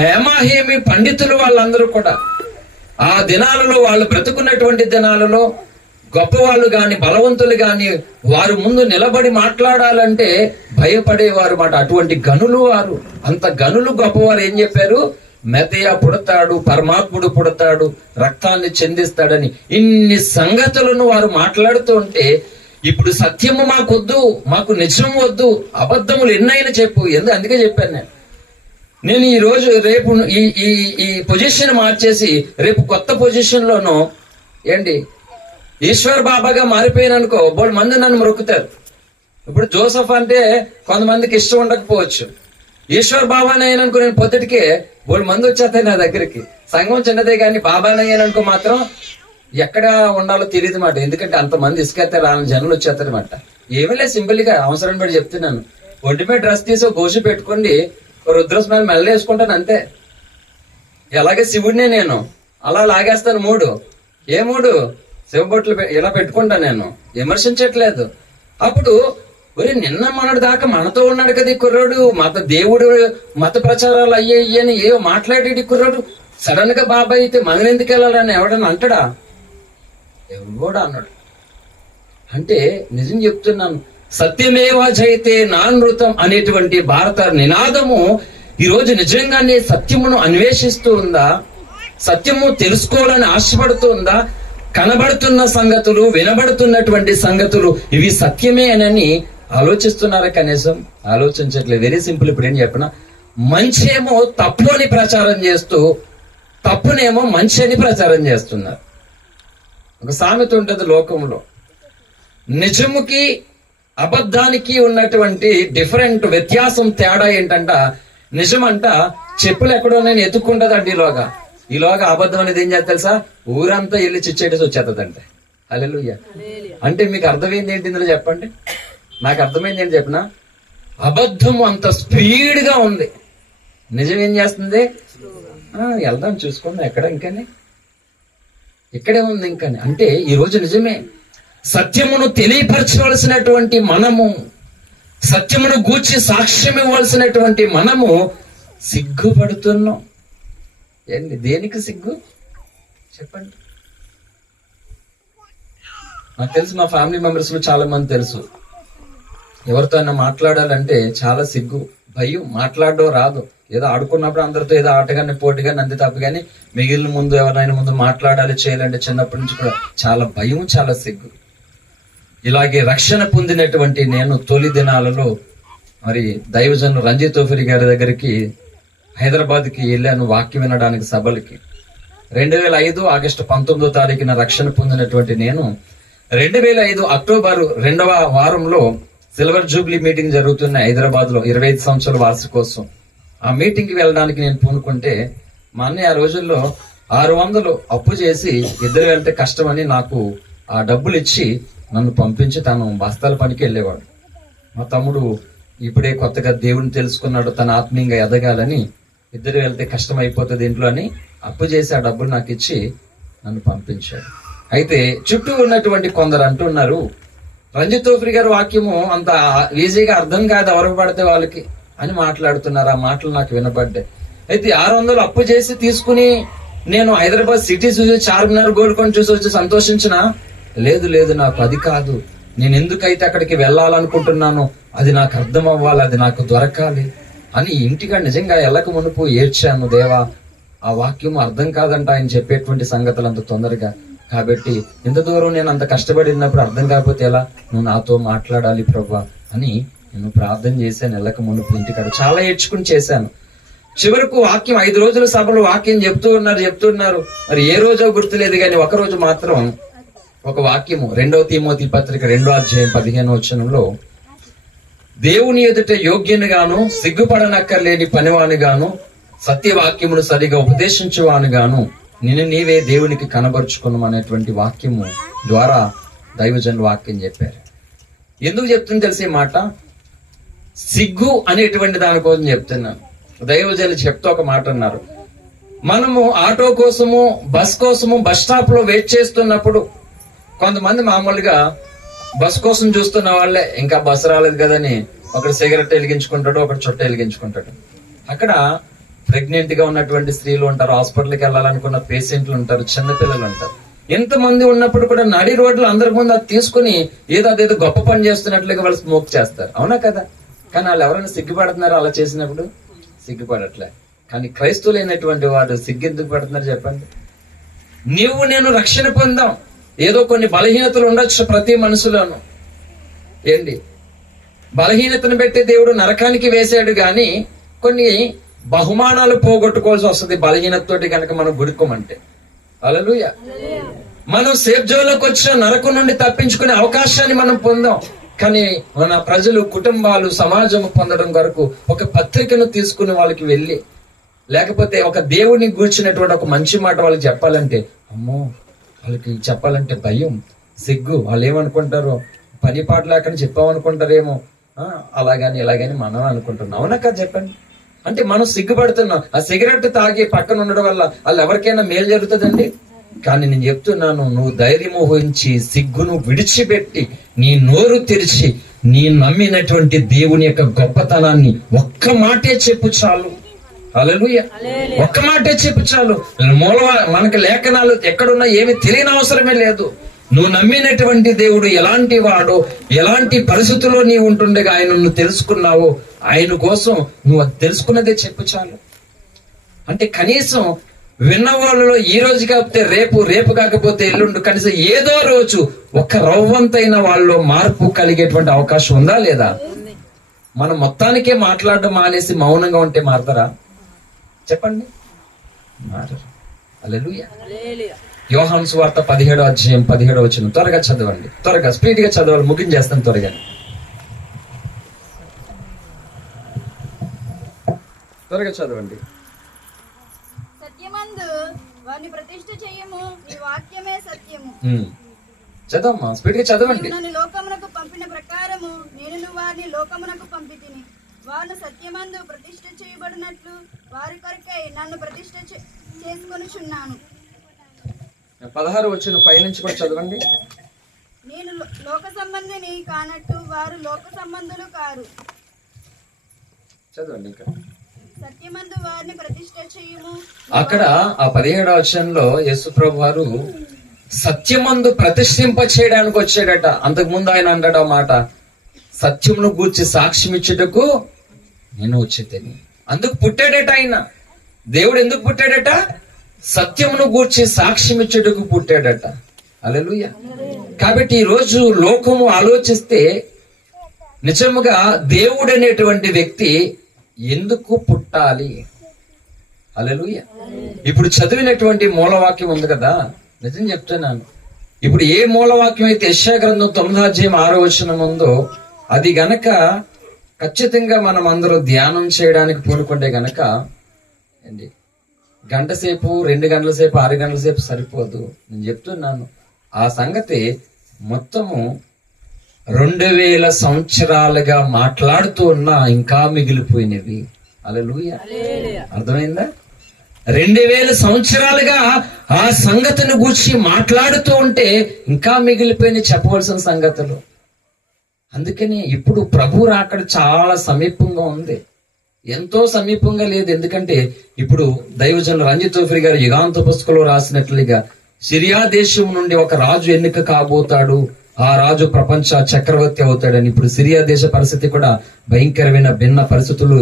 హేమాహేమి పండితులు వాళ్ళందరూ కూడా. ఆ దినాలలో వాళ్ళు బ్రతుకున్నటువంటి దినాలలో గొప్పవాళ్ళు గాని బలవంతులు గాని వారు ముందు నిలబడి మాట్లాడాలంటే భయపడేవారు మాట. అటువంటి గనులు వారు. అంత గనులు గొప్పవారు ఏం చెప్పారు? మెతయ పుడతాడు, పరమాత్ముడు పుడతాడు, రక్తాన్ని చెందిస్తాడని ఇన్ని సంగతులను వారు మాట్లాడుతూ ఉంటే, ఇప్పుడు సత్యము మాకొద్దు, మాకు నిజం వద్దు, అబద్ధములు ఎన్నైనా చెప్పు. అందుకే చెప్పాను నేను ఈ రోజు రేపు ఈ పొజిషన్ మార్చేసి రేపు కొత్త పొజిషన్ లోనూ ఈశ్వర్ బాబాగా మారిపోయిననుకో బోడు మంది నన్ను మొక్కుతారు. ఇప్పుడు జోసఫ్ అంటే కొంతమందికి ఇష్టం ఉండకపోవచ్చు. ఈశ్వర్ బాబానే అయ్యాననుకో నేను పొద్దుటికే బోడు మంది వచ్చేస్తాయి నా దగ్గరికి. సంఘం చిన్నదే కానీ బాబానే అయ్యాననుకో మాత్రం ఎక్కడ ఉండాలో తెలియదు మాట. ఎందుకంటే అంతమంది ఇసుకెత్తారు, ఆ జనులు వచ్చేస్తారు మాట. ఏమీ లేదు, సింపుల్ గా అవసరం బట్టి చెప్తున్నాను. ఒంటి మీద డ్రెస్ తీసి గోషి పెట్టుకోండి, రుద్రస్నాలు మెల్ల వేసుకుంటాను అంతే. ఎలాగే శివుడినే నేను అలా లాగేస్తాను. ఏ మూడు శివబొట్లు ఇలా పెట్టుకుంటా, నేను విమర్శించట్లేదు. అప్పుడు నిన్న మొన్నటి దాకా మనతో ఉన్నాడు కదా ఈ కుర్రాడు, దేవుడు మత ప్రచారాలు అయ్యాయి అని ఏవో మాట్లాడేది కుర్రాడు, సడన్ గా బాబాయ్ అయితే మనం ఎందుకు వెళ్ళాలని ఎవడన్నా అంటాడా? ఎవడా అన్నాడు. అంటే నిజం చెప్తున్నాను, సత్యమేవ జయతే నానృతం అనేటువంటి భారత నినాదము ఈరోజు నిజంగానే సత్యమును అన్వేషిస్తూ ఉందా? సత్యము తెలుసుకోవాలని ఆశపడుతూ ఉందా? కనబడుతున్న సంగతులు, వినబడుతున్నటువంటి సంగతులు ఇవి సత్యమే అని ఆలోచిస్తున్నారా? కనీసం ఆలోచించట్లేదు. Very simple. ఇప్పుడు ఏం చెప్పిన, మంచేమో తప్పు అని ప్రచారం చేస్తూ తప్పునేమో మంచి అని ప్రచారం చేస్తున్నారు. ఒక సామెత ఉంటుంది లోకంలో, నిజముకి అబద్ధానికి ఉన్నటువంటి డిఫరెంట్ వ్యత్యాసం, తేడా ఏంటంట, నిజమంట చెప్పులు ఎక్కడో నేను ఎత్తుక్కుంటదండి ఈలోగా అబద్ధం అనేది ఏం చేస్తా తెలుసా, ఊరంతా వెళ్ళి చిచ్చేటేసి వచ్చేస్తుందంటే. హల్లెలూయా. అంటే మీకు అర్థమైంది ఏంటి ఇందులో చెప్పండి? నాకు అర్థమైంది ఏంటి చెప్పిన, అబద్ధం అంత స్పీడ్ గా ఉంది, నిజం ఏం చేస్తుంది, వెళ్దాం చూసుకుందాం ఎక్కడ ఇంకని, ఇక్కడే ఉంది ఇంకని. అంటే ఈ రోజు నిజమే సత్యమును తెలియపరచవలసినటువంటి మనము, సత్యమును గూర్చి సాక్ష్యం ఇవ్వాల్సినటువంటి మనము సిగ్గుపడుతున్నాం. ఏంటి, దేనికి సిగ్గు చెప్పండి? నాకు తెలుసు, మా ఫ్యామిలీ మెంబర్స్ లో చాలా మంది తెలుసు, ఎవరితో అయినా మాట్లాడాలంటే చాలా సిగ్గు, భయం, మాట్లాడడం రాదు. ఏదో ఆడుకున్నప్పుడు అందరితో ఏదో ఆటగానే పోటీగాని అంతే తప్ప, కానీ మిగిలిన ముందు ఎవరైనా ముందు మాట్లాడాలి చేయాలంటే చిన్నప్పటి నుంచి కూడా చాలా భయం, చాలా సిగ్గు. ఇలాగే రక్షణ పొందినటువంటి నేను తొలి దినాలలో మరి దైవజనులు రంజిత్ తోఫిరి గారి దగ్గరికి హైదరాబాద్కి వెళ్ళాను వాక్యం వినడానికి సభలకి. 2005 ఆగస్టు 19వ తారీఖున రక్షణ పొందినటువంటి నేను 2005 అక్టోబర్ 2వ వారంలో సిల్వర్ జూబ్లీ మీటింగ్ జరుగుతున్న హైదరాబాద్ లో 25 సంవత్సరాల వార్షికోత్సవం. ఆ మీటింగ్ కి వెళ్ళడానికి నేను పూనుకుంటే మా అన్నయ్య ఆ రోజుల్లో 600 అప్పు చేసి ఇద్దరు వెళ్తే కష్టమని నాకు ఆ డబ్బులు ఇచ్చి నన్ను పంపించి తను బస్తాల పనికి వెళ్ళేవాడు. మా తమ్ముడు ఇప్పుడే కొత్తగా దేవుని తెలుసుకున్నాడు, తన ఆత్మీయంగా ఎదగాలని, ఇద్దరు వెళ్తే కష్టం అయిపోతుంది ఇంట్లో అని అప్పు చేసి ఆ డబ్బులు నాకు ఇచ్చి నన్ను పంపించాడు. అయితే చుట్టూ ఉన్నటువంటి కొందరు అంటున్నారు, రంజిత్ తోఫిరి గారి వాక్యము అంత ఈజీగా అర్థం కాదు ఎవరికి పడితే వాళ్ళకి అని మాట్లాడుతున్నారు. ఆ మాటలు నాకు వినపడ్డాయి. అయితే 600 అప్పు చేసి తీసుకుని నేను హైదరాబాద్ సిటీ చూసి చార్మినార్ గోల్కొండ చూసి వచ్చి సంతోషించిన, లేదు నాకు అది కాదు, నేను ఎందుకైతే అక్కడికి వెళ్ళాలనుకుంటున్నాను అది నాకు అర్థం అవ్వాలి, అది నాకు దొరకాలి అని ఇంటిగా నిజంగా వెళ్ళక మునుపు ఏడ్చాను. దేవా, ఆ వాక్యం అర్థం కాదంట ఆయన చెప్పేటువంటి సంగతులు అంత తొందరగా, కాబట్టి ఇంత దూరం నేను అంత కష్టపడినప్పుడు అర్థం కాకపోతే ఎలా, నువ్వు నాతో మాట్లాడాలి ప్రభా అని నేను ప్రార్థన చేశాను. వెళ్ళక మునుపు ఇంటికాడ చాలా ఏడ్చుకుని చేశాను. చివరకు వాక్యం 5 రోజుల సభలో వాక్యం చెప్తూ ఉన్నారు. మరి ఏ రోజో గుర్తులేదు, కానీ ఒక రోజు మాత్రం ఒక వాక్యము 2వ తిమోతి పత్రిక 2వ అధ్యాయం 15వ వచనంలో, దేవుని ఎదుట యోగ్యునిగాను సిగ్గుపడనక్కర్లేని పనివానిగాను సత్యవాక్యమును సరిగా ఉపదేశించువానిగాను నిన్ను నీవే దేవునికి కనబరుచుకున్నాం అనేటువంటి వాక్యము ద్వారా దైవజనులు వాక్యం చెప్పారు. ఎందుకు చెప్తుంది తెలిసే మాట, సిగ్గు అనేటువంటి దానికోసం చెప్తున్నాను. దైవజనులు చెప్తూ ఒక మాట అన్నారు, మనము ఆటో కోసము బస్ కోసము బస్ స్టాప్ లో వెయిట్ చేస్తున్నప్పుడు కొంతమంది మామూలుగా బస్ కోసం చూస్తున్న వాళ్ళే ఇంకా బస్సు రాలేదు కదని ఒకటి సిగరెట్ వెలిగించుకుంటాడు, ఒకటి చుట్ట వెలిగించుకుంటాడు. అక్కడ ప్రెగ్నెంట్ గా ఉన్నటువంటి స్త్రీలు ఉంటారు, హాస్పిటల్కి వెళ్ళాలనుకున్న పేషెంట్లు ఉంటారు, చిన్నపిల్లలు ఉంటారు. ఎంతమంది ఉన్నప్పుడు కూడా నడి రోడ్లు అందరి ముందు అది తీసుకుని అదేదో గొప్ప పని చేస్తున్నట్లుగా వాళ్ళు స్మోక్ చేస్తారు, అవునా కదా? కానీ వాళ్ళు ఎవరైనా సిగ్గుపడుతున్నారు అలా చేసినప్పుడు? సిగ్గుపడట్లే. కానీ క్రైస్తవులైనటువంటి వాడు సిగ్గెందుకు పడుతున్నారు చెప్పండి? నీవు నేను రక్షణ పొందాం, ఏదో కొన్ని బలహీనతలు ఉండొచ్చు ప్రతి మనసులోను. ఏంటి బలహీనతను పెట్టి దేవుడు నరకానికి వేసాడు, గాని కొన్ని బహుమానాలు పోగొట్టుకోవాల్సి వస్తుంది బలహీనతతోటి కనుక మనం గుడుకోమంటే. హల్లెలూయా. మనం సేఫ్ జోన్లోకి వచ్చిన నరకం నుండి తప్పించుకునే అవకాశాన్ని మనం పొందాం. కానీ మన ప్రజలు, కుటుంబాలు, సమాజం పొందడం కొరకు ఒక పత్రికను తీసుకుని వాళ్ళకి వెళ్ళి, లేకపోతే ఒక దేవుని గూర్చినటువంటి ఒక మంచి మాట వాళ్ళకి చెప్పాలంటే అమ్మో, వాళ్ళకి చెప్పాలంటే భయం, సిగ్గు. వాళ్ళు ఏమనుకుంటారో, పని పాట లేకుండా చెప్పామనుకుంటారేమో, అలాగని ఇలాగని మనం అనుకుంటున్నాం, అవునా కదా చెప్పండి? అంటే మనం సిగ్గుపడుతున్నాం. ఆ సిగరెట్ తాగి పక్కన ఉండడం వల్ల వాళ్ళు ఎవరికైనా మేలు జరుగుతుందండి? కానీ నేను చెప్తున్నాను, నువ్వు ధైర్యము వహించి సిగ్గును విడిచిపెట్టి నీ నోరు తెరిచి నీ నమ్మినటువంటి దేవుని యొక్క గొప్పతనాన్ని ఒక్క మాటే చెప్పు చాలు. హల్లెలూయా. ఒక్క మాటే చెప్పు చాలు. మనకి లేఖనాలు ఎక్కడున్నా ఏమి తెలియని అవసరమే లేదు. నువ్వు నమ్మినటువంటి దేవుడు ఎలాంటి వాడో, ఎలాంటి పరిస్థితుల్లో నీవు ఉంటుండగా ఆయన నువ్వు తెలుసుకున్నావో, ఆయన కోసం నువ్వు అది తెలుసుకున్నదే చెప్పు చాలు. అంటే కనీసం విన్న వాళ్ళలో ఈ రోజు కాకపోతే రేపు, రేపు కాకపోతే ఎల్లుండు, కనీసం ఏదో రోజు ఒక రవ్వంతైన వాళ్ళలో మార్పు కలిగేటువంటి అవకాశం ఉందా లేదా? మనం మొత్తానికే మాట్లాడడం మానేసి మౌనంగా ఉంటే మారతారా చెప్పండి? మారరు. హల్లెలూయా. యోహాను సువార్త 17వ అధ్యాయం 17వ వచనం. త్వరగా చదవండి, త్వరగా స్పీడ్ గా చదవాలి, ముగించేస్తాను త్వరగా. త్వరగా చదవండి. సత్యమందు వారిని ప్రతిష్ఠ చేయము, నీ వాక్యమే సత్యము. చదవమ్మా, స్పీడ్ గా చదవండి. నన్ను లోకమునకు పంపిన ప్రకారము నేను వారిని లోకమునకు పంపితిని. వారు సత్యమందు ప్రతిష్ఠ చేయబడినట్లు వారి కొరకై నన్ను ప్రతిష్ఠ చేసుకొనుచున్నాను. 16 వచనం పైనుంచి కూడా చదవండి. నేను లోక సంబంధిని కానట్టు వారు లోక సంబంధులు కారు. చదవండి ఇంకా. సత్యమందు వారిని ప్రతిష్ఠ చేయము. అక్కడ ఆ 17వ వచనంలో యేసు ప్రభు వారు సత్యమందు ప్రతిష్ఠింప చేయడానికి వచ్చాడట. అంతకు ముందు ఆయన అన్నాడు ఆ మాట, సత్యమును గూర్చి సాక్ష్యం ఇచ్చుటకు నేను వచ్చేదని. అందుకు పుట్టాడట ఆయన. దేవుడు ఎందుకు పుట్టాడట? సత్యమును గూర్చి సాక్ష్యం ఇచ్చుటకు పుట్టాడట. హల్లెలూయా. కాబట్టి ఈ రోజు లోకము ఆలోచిస్తే నిజముగా దేవుడు అనేటువంటి వ్యక్తి ఎందుకు పుట్టాలి? హల్లెలూయా. ఇప్పుడు చదివినటువంటి మూలవాక్యం ఉంది కదా, నిజం చెప్తున్నాను. ఇప్పుడు ఏ మూలవాక్యం అయితే యెషయా గ్రంథం 9వ అధ్యాయం 6వ వచనం ఉందో అది గనక ఖచ్చితంగా మనం అందరూ ధ్యానం చేయడానికి పూనుకుంటే గనక ఏంటి, గంట సేపు, 2 గంటల సేపు, 6 గంటల సేపు సరిపోదు. నేను చెప్తున్నాను, ఆ సంగతి మొత్తము 2000 సంవత్సరాలుగా మాట్లాడుతూ ఉన్నా ఇంకా మిగిలిపోయినవి. హల్లెలూయా. అర్థమైందా? 2000 సంవత్సరాలుగా ఆ సంగతిని గూర్చి మాట్లాడుతూ ఉంటే ఇంకా మిగిలిపోయిన చెప్పవలసిన సంగతులు. అందుకని ఇప్పుడు ప్రభు రాకడ చాలా సమీపంగా ఉంది. ఎంతో సమీపంగా లేదు. ఎందుకంటే ఇప్పుడు దైవజనులు రంజిత్ తోఫిరి గారు యుగాంత పుస్తకంలో రాసినట్లుగా సిరియా దేశం నుండి ఒక రాజు ఎన్నిక కాబోతాడు, ఆ రాజు ప్రపంచ చక్రవర్తి అవుతాడని. ఇప్పుడు సిరియా దేశ పరిస్థితి కూడా భయంకరమైన భిన్న పరిస్థితులు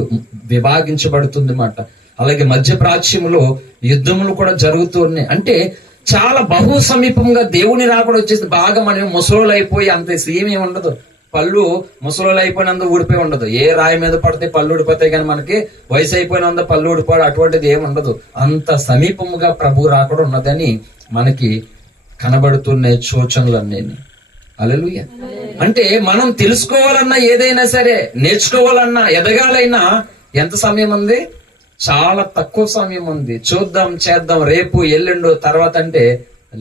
విభాగించబడుతుంది మాట. అలాగే మధ్య ప్రాచ్యంలో యుద్ధములు కూడా జరుగుతూ ఉన్నాయి. అంటే చాలా బహు సమీపంగా దేవుని రాకడ వచ్చేసి బాగా మనం ముసలోళ్ళు అయిపోయి అంత ఏమీ ఉండదు. పళ్ళు ముసలోళ్ళు అయిపోయినందు ఊడిపోయి ఉండదు. ఏ రాయి మీద పడితే పళ్ళు ఊడిపోతాయి, కానీ మనకి వయసు అయిపోయినందు పళ్ళు ఊడిపోయి అటువంటిది ఏమి ఉండదు. అంత సమీపముగా ప్రభు రాకడ ఉన్నదని మనకి కనబడుతున్న సూచనలన్నీ. హల్లెలూయా. అంటే మనం తెలుసుకోవాలన్నా, ఏదైనా సరే నేర్చుకోవాలన్నా, ఎదగాలైనా ఎంత సమయం ఉంది? చాలా తక్కువ సమయం ఉంది. చూద్దాం, చేద్దాం, రేపు, ఎల్లుండు, తర్వాత అంటే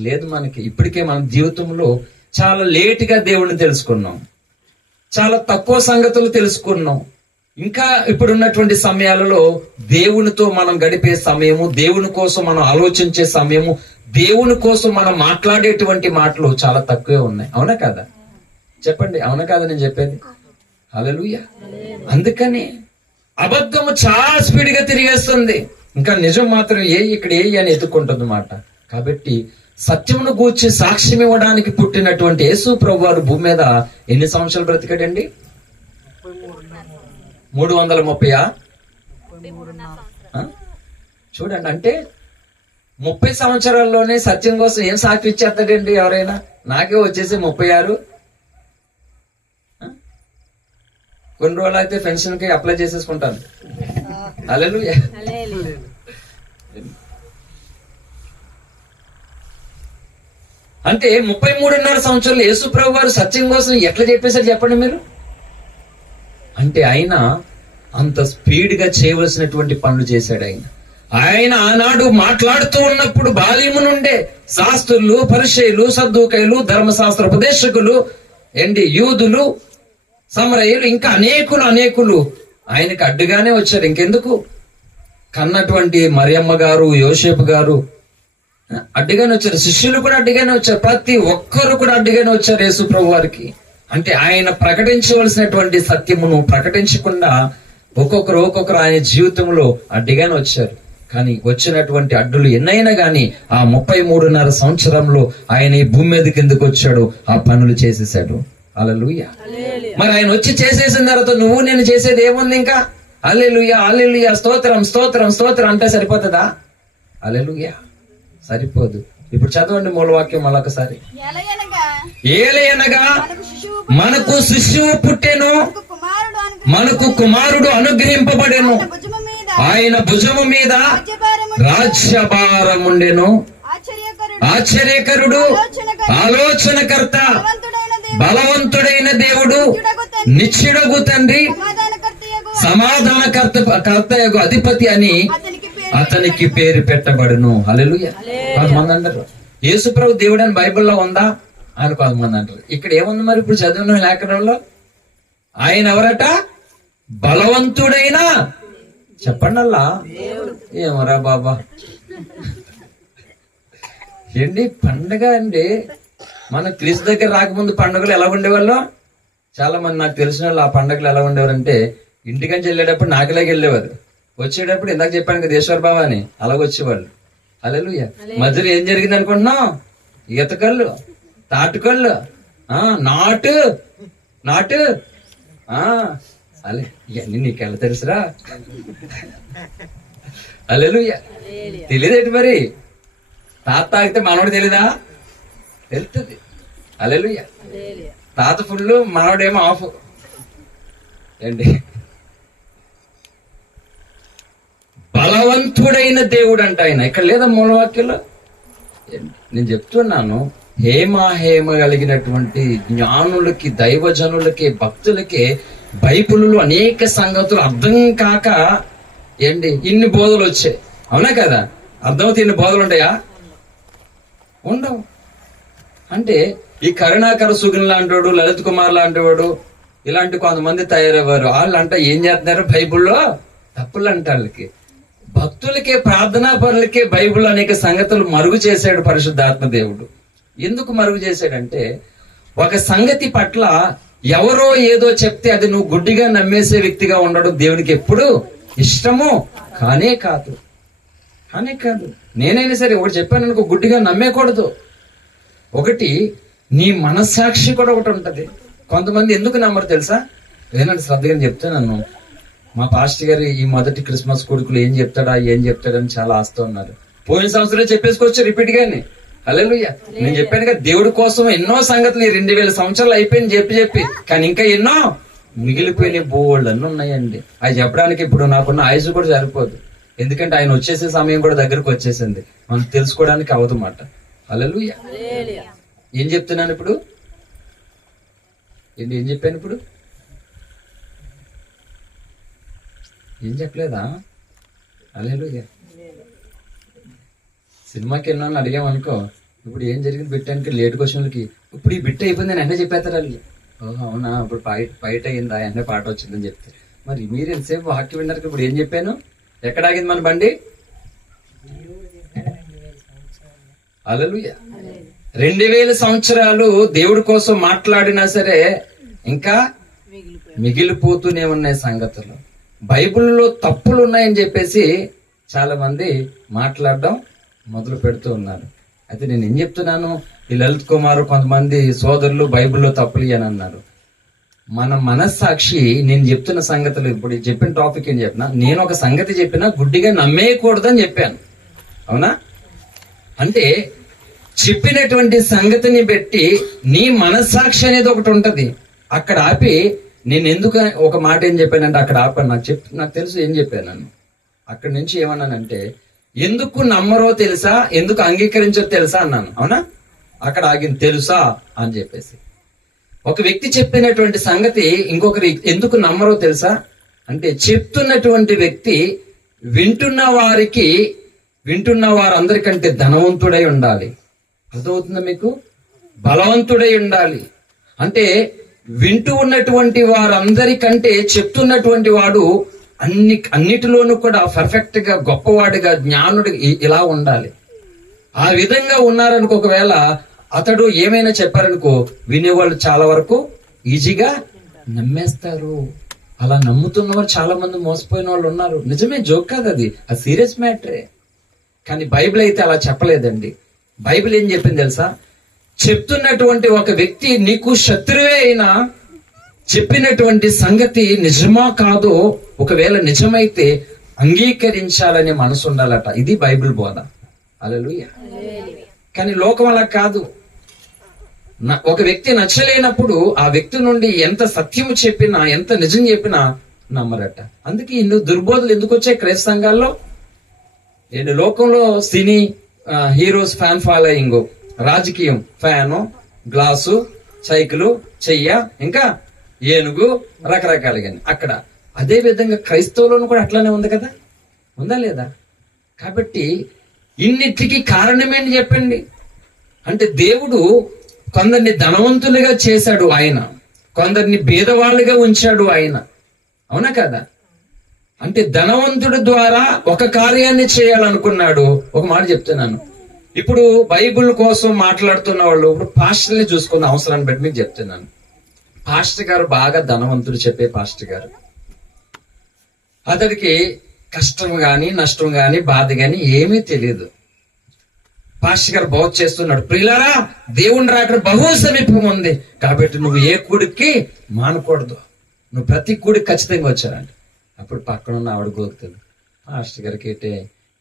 లేదు మనకి. ఇప్పటికే మన జీవితంలో చాలా లేటుగా దేవుణ్ణి తెలుసుకున్నాం, చాలా తక్కువ సంగతులు తెలుసుకున్నాం. ఇంకా ఇప్పుడున్నటువంటి సమయాలలో దేవునితో మనం గడిపే సమయము, దేవుని కోసం మనం ఆలోచించే సమయము, దేవుని కోసం మనం మాట్లాడేటువంటి మాటలు చాలా తక్కువే ఉన్నాయి. అవునా కాదా? చెప్పండి, అవునా కాదా నేను చెప్పేది? హల్లెలూయా. అందుకని అబద్ధము చాలా స్పీడ్ గా తిరిగేస్తుంది, ఇంకా నిజం మాత్రం ఇక్కడ అని ఎత్తుకుంటుంది మాట. కాబట్టి సత్యమును గూర్చి సాక్ష్యం ఇవ్వడానికి పుట్టినటువంటి యేసు ప్రభు వారు భూమి మీద ఎన్ని సంవత్సరాలు బ్రతికాడండి? 330. చూడండి, అంటే 30 సంవత్సరాల్లోనే సత్యం కోసం ఏం సాక్షి ఇచ్చేస్తాడండి ఎవరైనా? నాకే వచ్చేసి 36. కొన్ని రోజులు అయితే పెన్షన్ కి అప్లై చేసేసుకుంటాను. హల్లెలూయా. అంటే 33.5 సంవత్సరాలు యేసు ప్రభు వారు సత్యం కోసం ఎట్లా చెప్పేశారు చెప్పండి మీరు? అంటే ఆయన అంత స్పీడ్ గా చేయవలసినటువంటి పనులు చేశాడు. ఆయన ఆనాడు మాట్లాడుతూ ఉన్నప్పుడు బాల్యము నుండే శాస్త్రులు, పరిసయ్యులు, సద్దూకయ్యులు, ధర్మశాస్త్ర ఉపదేశకులు, యూదులు, సమరయులు, ఇంకా అనేకులు ఆయనకు అడ్డుగానే వచ్చారు. ఇంకెందుకు? కన్నటువంటి మరియమ్మ గారు, యోసేపు గారు అడ్డుగానే వచ్చారు. శిష్యులు కూడా అడ్డుగానే వచ్చారు. ప్రతి ఒక్కరు కూడా అడ్డుగానే వచ్చారు యేసు ప్రభు వారికి. అంటే ఆయన ప్రకటించవలసినటువంటి సత్యమును ప్రకటించకుండా ఒక్కొక్కరు ఆయన జీవితంలో అడ్డుగానే వచ్చారు. కానీ వచ్చినటువంటి అడ్డులు ఎన్నైనా గాని ఆ 33.5 సంవత్సరంలో ఆయన ఈ భూమి మీద కిందకు వచ్చాడు, ఆ పనులు చేసేసాడు. హల్లెలూయా. మరి ఆయన వచ్చి చేసేసిన తర్వాత నువ్వు నేను చేసేది ఏముంది ఇంకా? హల్లెలూయా, హల్లెలూయా, స్తోత్రం, స్తోత్రం, స్తోత్రం అంటే సరిపోతుందా? హల్లెలూయా, సరిపోదు. ఇప్పుడు చదవండి మూలవాక్యం మళ్ళొకసారి. ఏలయనగా మనకు శిశువు పుట్టెను, మనకు కుమారుడు అనుగ్రహింపబడెను, ఆయన భుజము మీద రాజ్యభారముండెను. ఆశ్చర్యకరుడు, ఆలోచనకర్త, బలవంతుడైన దేవుడు, నిత్యుడగు తండ్రి, సమాధానకర్త అధిపతి అని అతనికి పేరు పెట్టబడును. హల్లెలూయా. కొంతమంది అంటారు యేసుప్రభు దేవుడు అని బైబిల్లో ఉందా అని కొంతమంది అంటారు. ఇక్కడ ఏముంది మరి ఇప్పుడు చదివిన లేఖనంలో? ఆయన ఎవరట? బలవంతుడైన, చెప్పండి అల్లా. ఏమరా బాబా ఏంటి పండగ అండి? మన క్రీస్తు దగ్గర రాకముందు పండుగలు ఎలా ఉండేవాళ్ళు? చాలా మంది నాకు తెలిసిన వాళ్ళు ఆ పండుగలు ఎలా ఉండేవారు అంటే, ఇంటికంచి వెళ్ళేటప్పుడు నాకులాగా వెళ్ళేవారు, వచ్చేటప్పుడు ఇందాక చెప్పాను కదా ఈశ్వర్ బాబా అని, అలాగొచ్చేవాళ్ళు. హల్లెలూయా. మధ్యలో ఏం జరిగింది అనుకుంటున్నాం? ఈతకళ్ళు, తాటుకళ్ళు, నాటు నాటు అలే ఇవన్నీ నీకెలా తెలుసురా? హల్లెలూయా. తెలియదేంటి మరి? తాత తాగితే మనోడు తెలీదా? తెలుస్తుంది. హల్లెలూయా. తాత ఫుల్, మనోడేమో ఆఫ్. ఏంటి? బలవంతుడైన దేవుడు అంట ఆయన. ఇక్కడ లేదా మూలవాక్యంలో? నేను చెప్తున్నాను, హేమ కలిగినటువంటి జ్ఞానులకి, దైవజనులకి, భక్తులకి బైబిల్లో అనేక సంగతులు అర్థం కాక ఏంటి ఇన్ని బోధలు వచ్చాయి. అవునా కదా? అర్థమవుతే ఇన్ని బోధలు ఉంటాయా? ఉండవు. అంటే ఈ కరుణాకర సుగున్ లాంటివాడు, లలిత్ కుమార్ లాంటివాడు, ఇలాంటి కొంతమంది తయారయ్యారు. వాళ్ళు అంట ఏం చేస్తున్నారు? బైబిల్లో తప్పులు అంట వాళ్ళకి. భక్తులకే, ప్రార్థనా పరులకే బైబిల్ అనేక సంగతులు మరుగు చేశాడు పరిశుద్ధాత్మ దేవుడు. ఎందుకు మరుగు చేశాడంటే, ఒక సంగతి పట్ల ఎవరో ఏదో చెప్తే అది నువ్వు గుడ్డిగా నమ్మేసే వ్యక్తిగా ఉండడం దేవునికి ఎప్పుడు ఇష్టము కానే కాదు. నేనైనా సరే ఒకటి చెప్పాను అనుకో, గుడ్డిగా నమ్మేకూడదు. ఒకటి నీ మనస్సాక్షి కూడా ఒకటి ఉంటది. కొంతమంది ఎందుకు నమ్మరు తెలుసా? ఏనంటే శ్రద్ధగా చెప్తున్నాను, మా పాస్టర్ గారు ఈ మొదటి క్రిస్మస్ కొడుకులు ఏం చెప్తాడని చాలా ఆస్తా ఉన్నారు. పోయిన సంవత్సరం చెప్పేసుకోవచ్చు రిపీట్ గాని. హల్లెలూయా. నేను చెప్పాను కదా, దేవుడి కోసం ఎన్నో సంగతులు 2000 సంవత్సరాలు అయిపోయింది చెప్పి కానీ ఇంకా ఎన్నో మిగిలిపోయిన బోల్డ్ అన్నీ ఉన్నాయండి. అవి చెప్పడానికి ఇప్పుడు నాకున్న ఆయుష్ కూడా సరిపోదు. ఎందుకంటే ఆయన వచ్చేసే సమయం కూడా దగ్గరకు వచ్చేసింది. మనం తెలుసుకోవడానికి అవదు మాట. హల్లెలూయా. ఏం చెప్తున్నాను ఇప్పుడు? ఏం చెప్పాను ఇప్పుడు? ఏం చెప్పలేదా? హల్లెలూయా. సినిమాకి వెళ్ళిన అడిగామనుకో, ఇప్పుడు ఏం జరిగింది బిట్టానికి, లేట్ క్వశ్చన్లకి ఇప్పుడు ఈ బిట్ అయిపోయింది అని అన్నీ చెప్పేస్తారు వాళ్ళు. ఓహో అవునా, ఇప్పుడు బయట అయిందా, అన్నీ పాట వచ్చిందని చెప్తే, మరి మీరు ఎంతసేపు వాక్యం విన్నారు? ఇప్పుడు ఏం చెప్పాను? ఎక్కడ ఆగింది మన బండి? హల్లెలూయా. 2000 సంవత్సరాలు దేవుడి కోసం మాట్లాడినా సరే ఇంకా మిగిలిపోతూనే ఉన్నాయి సంగతులు. బైబిల్లో తప్పులు ఉన్నాయని చెప్పేసి చాలా మంది మాట్లాడడం మొదలు పెడుతూ ఉన్నారు. అయితే నేను ఏం చెప్తున్నాను, ఈ లలిత్ కుమార్ కొంతమంది సోదరులు బైబిల్లో తప్పులు అని అన్నారు. మన మనస్సాక్షి నేను చెప్తున్న సంగతులు, ఇప్పుడు చెప్పిన టాపిక్ ఏం చెప్పినా, నేను ఒక సంగతి చెప్పినా గుడ్డిగా నమ్మేయకూడదని చెప్పాను. అవునా? అంటే చెప్పినటువంటి సంగతిని బట్టి నీ మనస్సాక్షి అనేది ఒకటి ఉంటది. అక్కడ ఆపి నేను ఎందుకు ఒక మాట ఏం చెప్పానంటే అక్కడ ఆపాను. నాకు తెలుసు ఏం చెప్పాను. నన్ను అక్కడి నుంచి ఏమన్నానంటే, ఎందుకు నమ్మరో తెలుసా, ఎందుకు అంగీకరించో తెలుసా అన్నాను. అవునా? అక్కడ ఆగింది తెలుసా అని చెప్పేసి. ఒక వ్యక్తి చెప్పినటువంటి సంగతి ఇంకొకరి ఎందుకు నమ్మరో తెలుసా అంటే, చెప్తున్నటువంటి వ్యక్తి వింటున్న వారందరికంటే ధనవంతుడై ఉండాలి. అర్థమవుతుందా మీకు? బలవంతుడై ఉండాలి. అంటే వింటూ ఉన్నటువంటి వారందరికంటే చెప్తున్నటువంటి వాడు అన్నిటిలోనూ కూడా పర్ఫెక్ట్ గా, గొప్పవాడిగా, జ్ఞానుడి ఇలా ఉండాలి. ఆ విధంగా ఉన్నారనుకో, ఒకవేళ అతడు ఏమైనా చెప్పారనుకో, వినేవాళ్ళు చాలా వరకు ఈజీగా నమ్మేస్తారు. అలా నమ్ముతున్నవారు చాలా మంది మోసపోయిన వాళ్ళు ఉన్నారు. నిజమే, జోక్ కాదు, అది సీరియస్ మ్యాటరే. కానీ బైబిల్ అయితే అలా చెప్పలేదండి. బైబిల్ ఏం చెప్పింది తెలుసా? చెప్తున్నటువంటి ఒక వ్యక్తి నీకు శత్రువే అయినా చెప్పినటువంటి సంగతి నిజమా కాదో, ఒకవేళ నిజమైతే అంగీకరించాలనే మనసు ఉండాలట. ఇది బైబిల్ బోధ. హల్లెలూయా. కానీ లోకం అలా కాదు. ఒక వ్యక్తి నచ్చలేనప్పుడు ఆ వ్యక్తి నుండి ఎంత సత్యము చెప్పినా, ఎంత నిజం చెప్పినా నమ్మరట. అందుకే ఇన్ని దుర్బోధలు ఎందుకు వచ్చాయి క్రైస్తవ సంఘాల్లో? లోకంలో సినీ, హీరోస్ ఫ్యాన్ ఫాలోయింగ్, రాజకీయం ఫ్యాను, గ్లాసు, సైకిల్, చెయ్య, ఇంకా ఏనుగు, రకరకాలుగా అక్కడ. అదే విధంగా క్రైస్తవులను కూడా అట్లానే ఉంది కదా, ఉందా లేదా? కాబట్టి ఇన్నిటికీ కారణమేంటి చెప్పండి? అంటే దేవుడు కొందరిని ధనవంతులుగా చేశాడు ఆయన, కొందరిని బీదవాళ్ళుగా ఉంచాడు ఆయన, అవునా కదా? అంటే ధనవంతుడి ద్వారా ఒక కార్యాన్ని చేయాలనుకున్నాడు. ఒక మాట చెప్తున్నాను, ఇప్పుడు బైబిల్ కోసం మాట్లాడుతున్న వాళ్ళు ఇప్పుడు పాస్టర్ని చూసుకున్న అవసరాన్ని బట్టి మీకు చెప్తున్నాను. పాస్టర్ గారు బాగా ధనవంతుడు, చెప్పే పాస్టర్ గారు, అతడికి కష్టం గాని నష్టం గాని బాధ గాని ఏమీ తెలియదు. పాస్టర్ గారు బోధ చేస్తున్నాడు, ప్రియులారా దేవుని రాకడ బహు సమీపం ఉంది కాబట్టి నువ్వు ఏ కూడికి మానకూడదు, నువ్వు ప్రతి కూడికి ఖచ్చితంగా వచ్చారంట. అప్పుడు పక్కన ఉన్న ఆవిడ గోకుతుంది, పాస్టర్ గారికి అయితే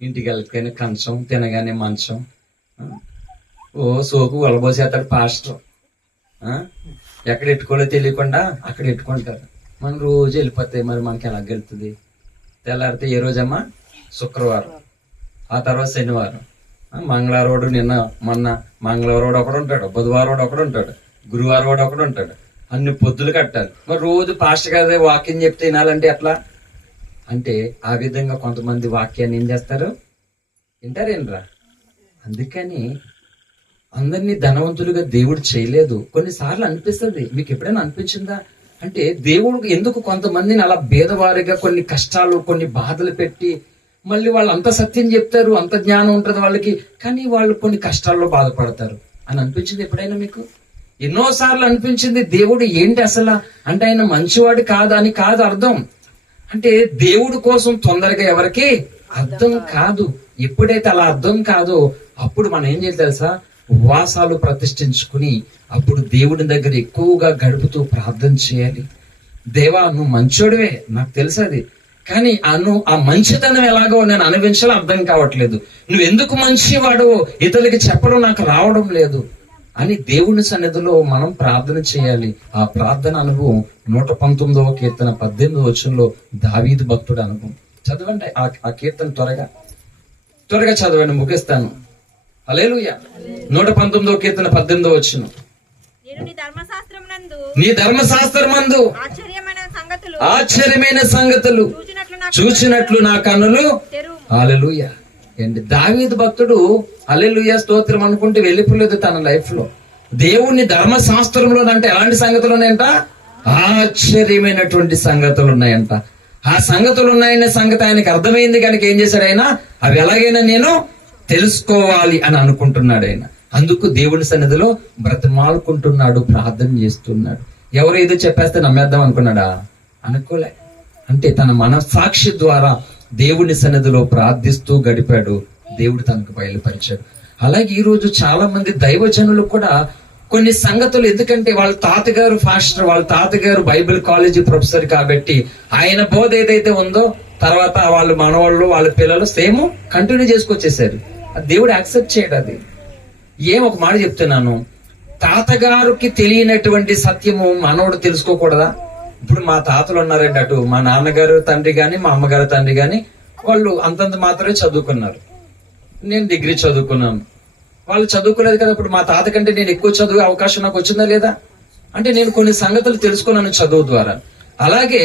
ఇంటికి వెళ్ళగానే కంచం, తినగానే మంచం, ఓ సోకు వలబోసేస్తాడు పాస్టర్. ఎక్కడ ఎట్టుకోలో తెలియకుండా అక్కడ ఎట్టుకుంటారు. మనం రోజు వెళ్ళిపోతే మరి మనకి ఎలా వెళ్తుంది? తెల్లారితే ఏ రోజమ్మా? శుక్రవారం, ఆ తర్వాత శనివారం, మంగళవారం, నిన్న మొన్న మంగళవారం ఒకడు ఉంటాడు, బుధవారం ఒకడు ఉంటాడు, గురువారం ఒకడు ఉంటాడు, అన్ని పొద్దులు కట్టాలి. మరి రోజు పాస్టర్ గారి వాక్యం చెప్తే వినాలంటే ఎట్లా? అంటే ఆ విధంగా కొంతమంది వాక్యాన్ని ఏం చేస్తారు, వింటారేంట్రా? అందుకని అందరినీ ధనవంతులుగా దేవుడు చేయలేదు. కొన్నిసార్లు అనిపిస్తుంది, మీకు ఎప్పుడైనా అనిపించిందా? అంటే దేవుడు ఎందుకు కొంతమందిని అలా భేదవారిగా కొన్ని కష్టాలు, కొన్ని బాధలు పెట్టి, మళ్ళీ వాళ్ళు అంత సత్యం చెప్తారు, అంత జ్ఞానం ఉంటుంది వాళ్ళకి, కానీ వాళ్ళు కొన్ని కష్టాల్లో బాధపడతారు అని అనిపించింది ఎప్పుడైనా మీకు? ఎన్నోసార్లు అనిపించింది, దేవుడు ఏంటి అసలు అంటే ఆయన మంచివాడు కాదు అని కాదు అర్థం. అంటే దేవుడు కోసం తొందరగా ఎవరికి అర్థం కాదు. ఎప్పుడైతే అలా అర్థం కాదో అప్పుడు మనం ఏం చేయాలి తెలుసా? ఉపవాసాలు ప్రతిష్ఠించుకుని అప్పుడు దేవుడి దగ్గర ఎక్కువగా గడుపుతూ ప్రార్థన చేయాలి. దేవా నువ్వు మంచోడివే, నాకు తెలుసు అది, కానీ ఆ మంచితనం ఎలాగో నేను అనుభవించాలో అర్థం కావట్లేదు, నువ్వు ఎందుకు మంచివాడో ఇతరులకి చెప్పడం నాకు రావడం లేదు అని దేవుని సన్నిధిలో మనం ప్రార్థన చేయాలి. ఆ ప్రార్థన అనుభవం 119వ కీర్తన 18వ వచనంలో దావీదు భక్తుడు అనుభవం. చదవండి ఆ కీర్తన త్వరగా చదవండి, ముగిస్తాను. హల్లెలూయా. 119వ కీర్తన 18వ వచనం. నీ ధర్మశాస్త్రమందు ఆశ్చర్యమైన సంగతులు చూచినట్లు నా కన్నులు. హల్లెలూయా. ఏంటి దావీదు భక్తుడు హల్లెలూయా స్తోత్రం అనుకుంటూ వెళ్ళిపోలేదు తన లైఫ్ లో. దేవుని ధర్మశాస్త్రంలో అంటే ఎలాంటి సంగతులు ఉన్నాయంట? ఆశ్చర్యమైనటువంటి సంగతులు ఉన్నాయంట. ఆ సంగతులు ఉన్నాయనే సంగతి ఆయనకి అర్థమైంది కనుక ఏం చేశాడు ఆయన? అవి ఎలాగైనా నేను తెలుసుకోవాలి అని అనుకుంటున్నాడు ఆయన. అందుకు దేవుని సన్నిధిలో బ్రతిమాలుకుంటున్నాడు, ప్రార్థన చేస్తున్నాడు. ఎవరు ఏదో చెప్పేస్తే నమ్మేద్దాం అనుకున్నాడా? అనుకోలే. అంటే తన మనస్సాక్షి ద్వారా దేవుని సన్నిధిలో ప్రార్థిస్తూ గడిపాడు. దేవుడు తనకు బయలుపరిచాడు. అలాగే ఈ రోజు చాలా మంది దైవజనులు కూడా కొన్ని సంగతులు, ఎందుకంటే వాళ్ళ తాతగారు ఫాస్టర్, వాళ్ళ తాతగారు బైబిల్ కాలేజీ ప్రొఫెసర్ కాబట్టి ఆయన బోధ ఏదైతే ఉందో తర్వాత వాళ్ళ మనవాళ్ళు వాళ్ళ పిల్లలు సేమ్ కంటిన్యూ చేసుకొచ్చేసారు. దేవుడు యాక్సెప్ట్ చేయడు అది. ఒక మాట చెప్తున్నాను, తాతగారికి తెలియనటువంటి సత్యము మనవడు తెలుసుకోకూడదా? ఇప్పుడు మా తాతలు ఉన్నారండి, అటు మా నాన్నగారు తండ్రి గాని మా అమ్మగారు తండ్రి గాని వాళ్ళు అంతంత మాత్రమే చదువుకున్నారు. నేను డిగ్రీ చదువుకున్నాను, వాళ్ళు చదువుకోలేదు కదా. ఇప్పుడు మా తాత కంటే నేను ఎక్కువ చదువు అవకాశం నాకు వచ్చిందా లేదా? అంటే నేను కొన్ని సంగతులు తెలుసుకున్నాను చదువు ద్వారా. అలాగే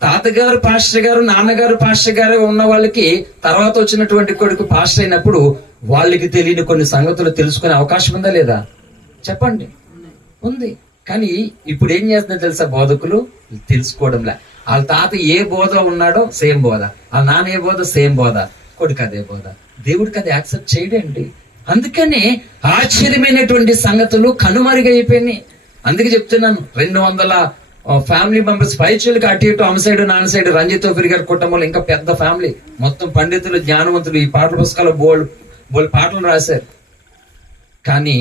తాతగారు పాస్టర్ గారు, నాన్నగారు పాస్టర్ గారు ఉన్న వాళ్ళకి తర్వాత వచ్చినటువంటి కొడుకు పాస్టర్ అయినప్పుడు వాళ్ళకి తెలియని కొన్ని సంగతులు తెలుసుకునే అవకాశం ఉందా లేదా? చెప్పండి. ఉంది. కానీ ఇప్పుడు ఏం చేస్తుందో తెలుసా? బోధకులు తెలుసుకోవడంలే. వాళ్ళ తాత ఏ బోధ ఉన్నాడో సేమ్ బోధ, వాళ్ళ నాన్న ఏ బోధ సేమ్ బోధ, కొడుకు అదే బోధ. దేవుడికి అది యాక్సెప్ట్ చేయడండి. అందుకనే ఆశ్చర్యమైనటువంటి సంగతులు కనుమరుగైపోయినాయి. అందుకే చెప్తున్నాను, 200 ఫ్యామిలీ మెంబర్స్ పైచులకి అటు ఇటు అమ్మ సైడ్ నాన్న సైడ్ రంజిత్ ఓఫిర్ గారి కుటుంబంలో ఇంకా పెద్ద ఫ్యామిలీ, మొత్తం పండితులు జ్ఞానవంతులు, ఈ పాటల పుస్తకాలు బోల్ పాటలు రాశారు. కానీ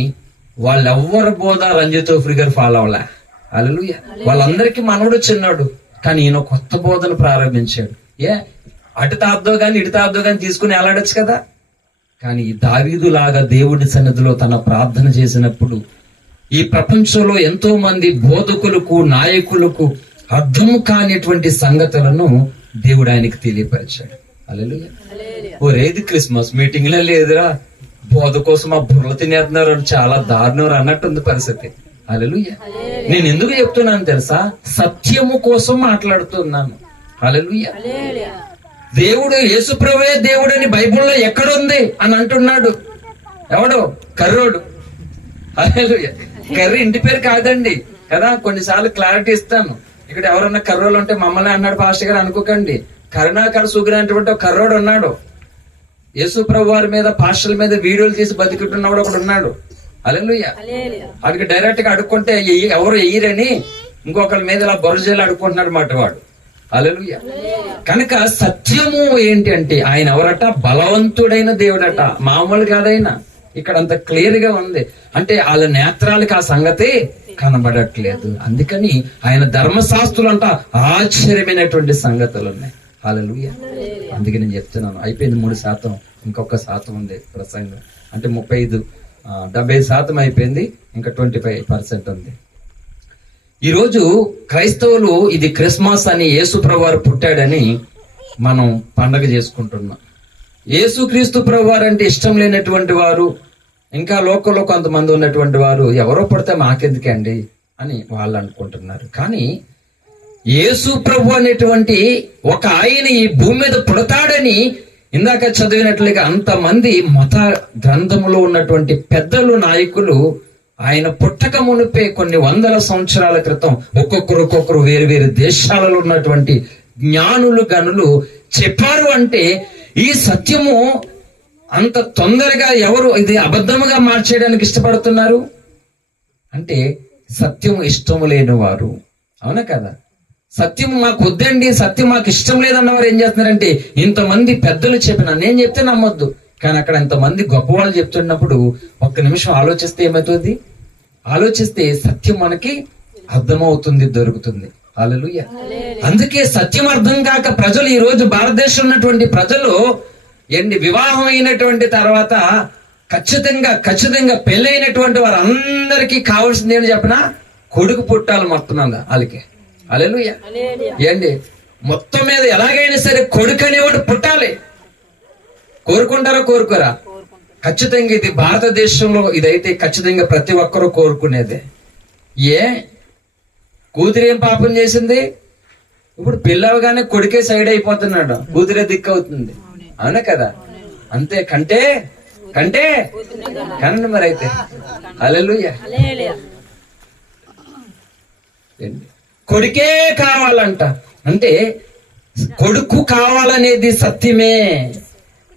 వాళ్ళెవ్వరు బోధ రంజిత్ ఓఫిర్ గారు ఫాలో అవ్వలే. హల్లెలూయా. వాళ్ళందరికీ మనవడు చిన్నాడు, కానీ ఈయన కొత్త బోధను ప్రారంభించాడు. అటు తాద్దో గాని ఇటు తాద్దో గాని తీసుకుని ఎలాడొచ్చు కదా. కానీ దావీదు లాగా దేవుడి సన్నిధిలో తన ప్రార్థన చేసినప్పుడు ఈ ప్రపంచంలో ఎంతో మంది బోధకులకు నాయకులకు అర్థం కానిటువంటి సంగతులను దేవుడు ఆయనకి తెలియపరిచాడు. హల్లెలూయా. ఓ రేది క్రిస్మస్ మీటింగ్ లో లేదురా, బోధ కోసం ఆ బుర్రలు తినేస్తున్నారు, చాలా దారుణం అన్నట్టుంది పరిస్థితి. హల్లెలూయా. నేను ఎందుకు చెప్తున్నాను తెలుసా? సత్యము కోసం మాట్లాడుతున్నాను. హల్లెలూయా. దేవుడు యేసుప్రభువే దేవుడు అని బైబిల్లో ఎక్కడుంది అని అంటున్నాడు. ఎవడు? కర్రోడు. హల్లెలూయా. కర్రీ ఇంటి పేరు కాదండి కదా. కొన్నిసార్లు క్లారిటీ ఇస్తాను. ఇక్కడ ఎవరన్నా కర్రోలు ఉంటే మమ్మల్ని అన్నాడు పాస్టర్ గారు అనుకోకండి. కరుణాకర సుగ్ర అనేటువంటి ఒక కర్రోడు ఉన్నాడు. యేసుప్రభు వారి మీద పాస్టర్ల మీద వీడియోలు తీసి బతికిట్టున్నవాడు ఒకడు ఉన్నాడు. హల్లెలూయా. వాడికి డైరెక్ట్ గా అడుక్కుంటే ఎవరు ఎయ్యరని ఇంకొకరి మీద ఇలా బొరజేలు అడుక్కుంటున్నాడు మాట వాడు. హల్లెలూయా. కనుక సత్యము ఏంటి అంటే ఆయన ఎవరట? బలవంతుడైన దేవుడట, మామూలు కాదైనా. ఇక్కడ అంత క్లియర్ గా ఉంది. అంటే వాళ్ళ నేత్రాలకు ఆ సంగతి కనబడట్లేదు. అందుకని ఆయన ధర్మశాస్త్రులు అంట ఆశ్చర్యమైనటువంటి సంగతులు ఉన్నాయి. హల్లెలూయా. అందుకే నేను చెప్తున్నాను, అయిపోయింది 3%, ఇంకొక శాతం ఉంది ప్రసంగం. అంటే 70% అయిపోయింది, ఇంకా 25% ఉంది. ఈరోజు క్రైస్తవులు ఇది క్రిస్మస్ అని యేసు ప్రభువారు పుట్టాడని మనం పండగ చేసుకుంటున్నాం. యేసుక్రీస్తు ప్రభువారు అంటే ఇష్టం లేనటువంటి వారు, ఇంకా లోకంలో కొంతమంది ఉన్నటువంటి వారు ఎవరో పుడితే మాకెందుకండి అని వాళ్ళు అనుకుంటున్నారు. కానీ యేసు ప్రభు అనేటువంటి ఒక ఆయన ఈ భూమి మీద పుడతాడని ఇందాక చదివినట్లుగా అంతమంది మత గ్రంథములో ఉన్నటువంటి పెద్దలు, నాయకులు ఆయన పుట్టక మునిపే కొన్ని వందల సంవత్సరాల క్రితం ఒక్కొక్కరు వేరు వేరు దేశాలలో ఉన్నటువంటి జ్ఞానులు, గనులు చెప్పారు. అంటే ఈ సత్యము అంత తొందరగా ఎవరు ఇది అబద్ధముగా మార్చేయడానికి ఇష్టపడుతున్నారు అంటే సత్యము ఇష్టము లేని వారు. అవునా కదా? సత్యం మాకు వద్దండి, సత్యం మాకు ఇష్టం లేదన్నవారు ఏం చేస్తున్నారంటే ఇంతమంది పెద్దలు చెప్పిన నేను చెప్తే నమ్మొద్దు, కానీ అక్కడ ఇంతమంది గొప్పవాళ్ళు చెప్తున్నప్పుడు ఒక్క నిమిషం ఆలోచిస్తే ఏమవుతుంది? ఆలోచిస్తే సత్యం మనకి అర్థమవుతుంది, దొరుకుతుంది. హల్లెలూయా. అందుకే సత్యం అర్థం కాక ప్రజలు ఈ రోజు భారతదేశంలో ఉన్నటువంటి ప్రజలు వివాహం అయినటువంటి తర్వాత ఖచ్చితంగా పెళ్ళైనటువంటి వారు అందరికీ కావాల్సింది ఏంటి చెప్పినా? కొడుకు పుట్టాలి మొత్తం వాళ్ళకి. హల్లెలూయా. మొత్తం మీద ఎలాగైనా సరే కొడుకు అనేవాడు పుట్టాలి. కోరుకుంటారా? కోరుకోరా? ఖచ్చితంగా ఇది భారతదేశంలో ఇదైతే ఖచ్చితంగా ప్రతి ఒక్కరూ కోరుకునేదే. కూతురు ఏం పాపం చేసింది? ఇప్పుడు పిల్లవగానే కొడుకే సైడ్ అయిపోతున్నాడు, కూతురే దిక్కు అవుతుంది. అవునా కదా? అంతే. కంటే కనండి మరి అయితే. హల్లెలూయా. కొడుకే కావాలంట. అంటే కొడుకు కావాలనేది సత్యమే,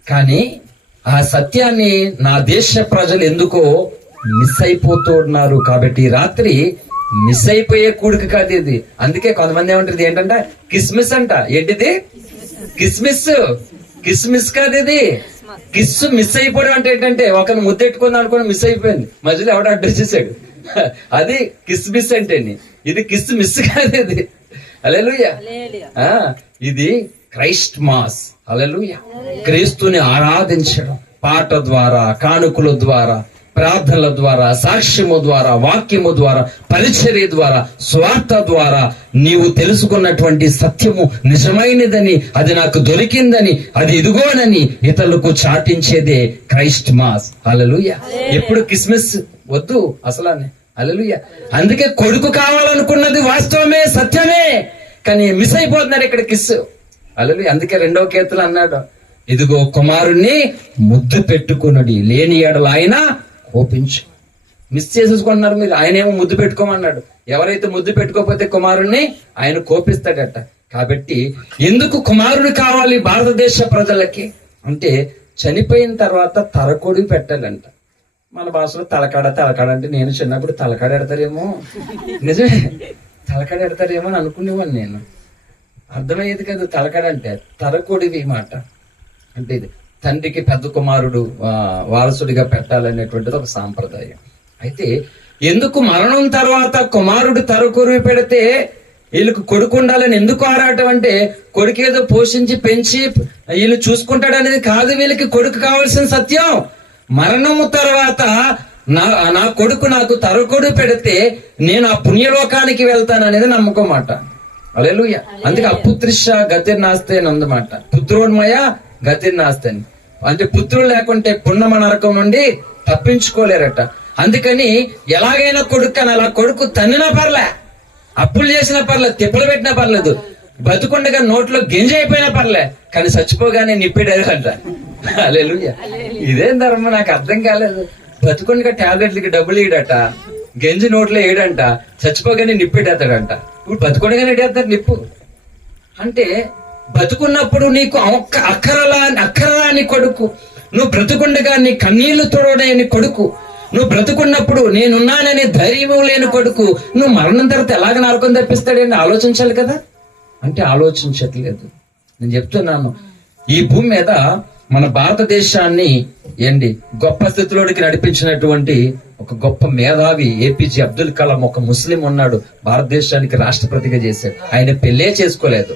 కానీ ఆ సత్యాన్ని నా దేశ ప్రజలు ఎందుకో మిస్ అయిపోతూ ఉన్నారు. కాబట్టి ఈ రాత్రి మిస్ అయిపోయే కొడుకు కాదు ఇది. అందుకే కొంతమంది ఏమంటారు ఏంటంటే కిస్మిస్ అంట. ఏంటిది? కిస్మిస్ కాదు ఇది. కిస్ మిస్ అయిపోవడం అంటే ఏంటంటే ఒకరిని ముద్దెట్టుకుందాం అనుకుని మిస్ అయిపోయింది, మధ్యలో ఎవడో అడ్రస్ చేశాడు. అది కిస్మిస్ అంటే. ఇది కిస్ మిస్ కాదు ఇది. హల్లెలూయా. ఇది క్రైస్ట్ మాస్. హల్లెలూయా. క్రీస్తుని ఆరాధించడం పాట ద్వారా, కానుకల ద్వారా, ప్రార్థనల ద్వారా, సాక్ష్యము ద్వారా, వాక్యము ద్వారా, పరిచర్య ద్వారా, స్వార్థ ద్వారా నీవు తెలుసుకున్నటువంటి సత్యము నిజమైనదని, అది నాకు దొరికిందని, అది ఇదిగోనని ఇతరులకు చాటించేదే క్రైస్ట్ మాస్. హల్లెలూయా. ఎప్పుడు కిస్మిస్ వద్దు అసలు. హల్లెలూయా. అందుకే కొడుకు కావాలనుకున్నది వాస్తవమే, సత్యమే, కానీ మిస్ అయిపోతున్నారు ఇక్కడ కిస్. హల్లెలూయా. అందుకే 2వ కీర్తన అన్నాడు, ఇదిగో కుమారుణ్ణి ముద్దు పెట్టుకున్నది, లేని ఎడల ఆయన కోపించు. మిస్ చేసేసుకుంటున్నారు మీరు. ఆయన ఏమో ముద్దు పెట్టుకోమన్నాడు. ఎవరైతే ముద్దు పెట్టుకోకపోతే కుమారుణ్ణి ఆయన కోపిస్తాడట. కాబట్టి ఎందుకు కుమారుడు కావాలి భారతదేశ ప్రజలకి అంటే చనిపోయిన తర్వాత తలకొడి పెట్టాలంట. మన భాషలో తలకాడ అంటే నేను చిన్నప్పుడు తలకాడ ఎడతారేమో, నిజమే తలకాడ ఎడతారేమో అని అనుకునేవాడిని నేను. అర్థమయ్యేది కదా తలకాడ అంటే. తలకొడివి మాట అంటే ఇది తండ్రికి పెద్ద కుమారుడు వారసుడిగా పెట్టాలనేటువంటిది ఒక సాంప్రదాయం. అయితే ఎందుకు మరణం తర్వాత కుమారుడు తరకొరివి పెడితే వీళ్ళకి కొడుకు ఉండాలని ఎందుకు ఆరాటం అంటే కొడుకేదో పోషించి పెంచి వీళ్ళు చూసుకుంటాడనేది కాదు. వీళ్ళకి కొడుకు కావాల్సిన సత్యం మరణము తర్వాత నా కొడుకు నాకు తరకొడు పెడితే నేను ఆ పుణ్యలోకానికి వెళ్తాను అనేది నమ్మకం మాట. హల్లెలూయా. అందుకే అపుత్రిష గతిర్నాస్తే అని ఉందన్నమాట. పుత్రోన్మయ గతిర్నాస్తని. అంటే పుత్రులు లేకుంటే పున్నమ నరకం నుండి తప్పించుకోలేరట. అందుకని ఎలాగైనా కొడుకు అని అలా కొడుకు తన్నినా పర్లే, అప్పులు చేసినా పర్లేదు, తిప్పలు పెట్టినా పర్లేదు, బతుకుండగా నోట్లో గింజ అయిపోయినా పర్లే, కానీ చచ్చిపోగానే నిప్పిడారు అంట. హల్లెలూయా. ఇదేం ధర్మం నాకు అర్థం కాలేదు. బతుకుండగా టాబ్లెట్లకి డబ్బులు ఇడట, గంజి నోట్లో వేయడంట, చచ్చిపోగానే నిప్పెట్టేస్తాడంట. ఇప్పుడు బతుకుండగానే ఎడేస్తారు నిప్పు. అంటే బతుకున్నప్పుడు నీకు అక్కరలాని కొడుకు, నువ్వు బ్రతుకుండగా నీ కన్నీళ్లు తోడని కొడుకు, నువ్వు బ్రతుకున్నప్పుడు నేనున్నానని ధైర్యం లేని కొడుకు, నువ్వు మరణం తర్వాత ఎలాగ నరకం తప్పిస్తాడని ఆలోచించాలి కదా. అంటే ఆలోచించట్లేదు. నేను చెప్తున్నాను, ఈ భూమి మీద మన భారతదేశాన్ని గొప్ప స్థితిలోనికి నడిపించినటువంటి ఒక గొప్ప మేధావి ఏపీజే అబ్దుల్ కలాం, ఒక ముస్లిం ఉన్నాడు, భారతదేశానికి రాష్ట్రపతిగా చేశాడు. ఆయన పెళ్ళే చేసుకోలేదు.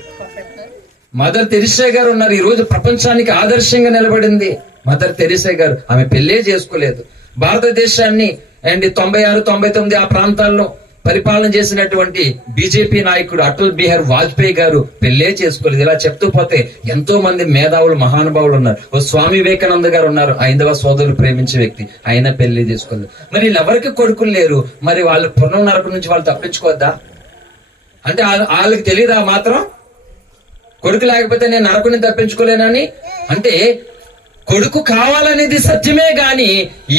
మదర్ తెరిసా గారు ఉన్నారు, ఈ రోజు ప్రపంచానికి ఆదర్శంగా నిలబడింది మదర్ తెరిసా గారు. ఆమె పెళ్ళే చేసుకోలేదు. భారతదేశాన్ని 96, 99 ఆ ప్రాంతాల్లో పరిపాలన చేసినటువంటి బీజేపీ నాయకుడు అటల్ బిహారీ వాజ్పేయి గారు పెళ్ళే చేసుకోలేదు. ఇలా చెప్తూ పోతే ఎంతో మంది మేధావులు, మహానుభావులు ఉన్నారు. ఓ స్వామి వివేకానంద గారు ఉన్నారు, ఐదవ సోదరులు ప్రేమించే వ్యక్తి, ఆయన పెళ్లి చేసుకోలేదు. మరి వీళ్ళెవరికి కొడుకులు లేరు, మరి వాళ్ళు పునః నరకం నుంచి వాళ్ళు తప్పించుకోవద్దా? అంటే వాళ్ళకి తెలియదా మాత్రం కొడుకు లేకపోతే నేను నరకుని తప్పించుకోలేనని? అంటే కొడుకు కావాలనేది సత్యమే గాని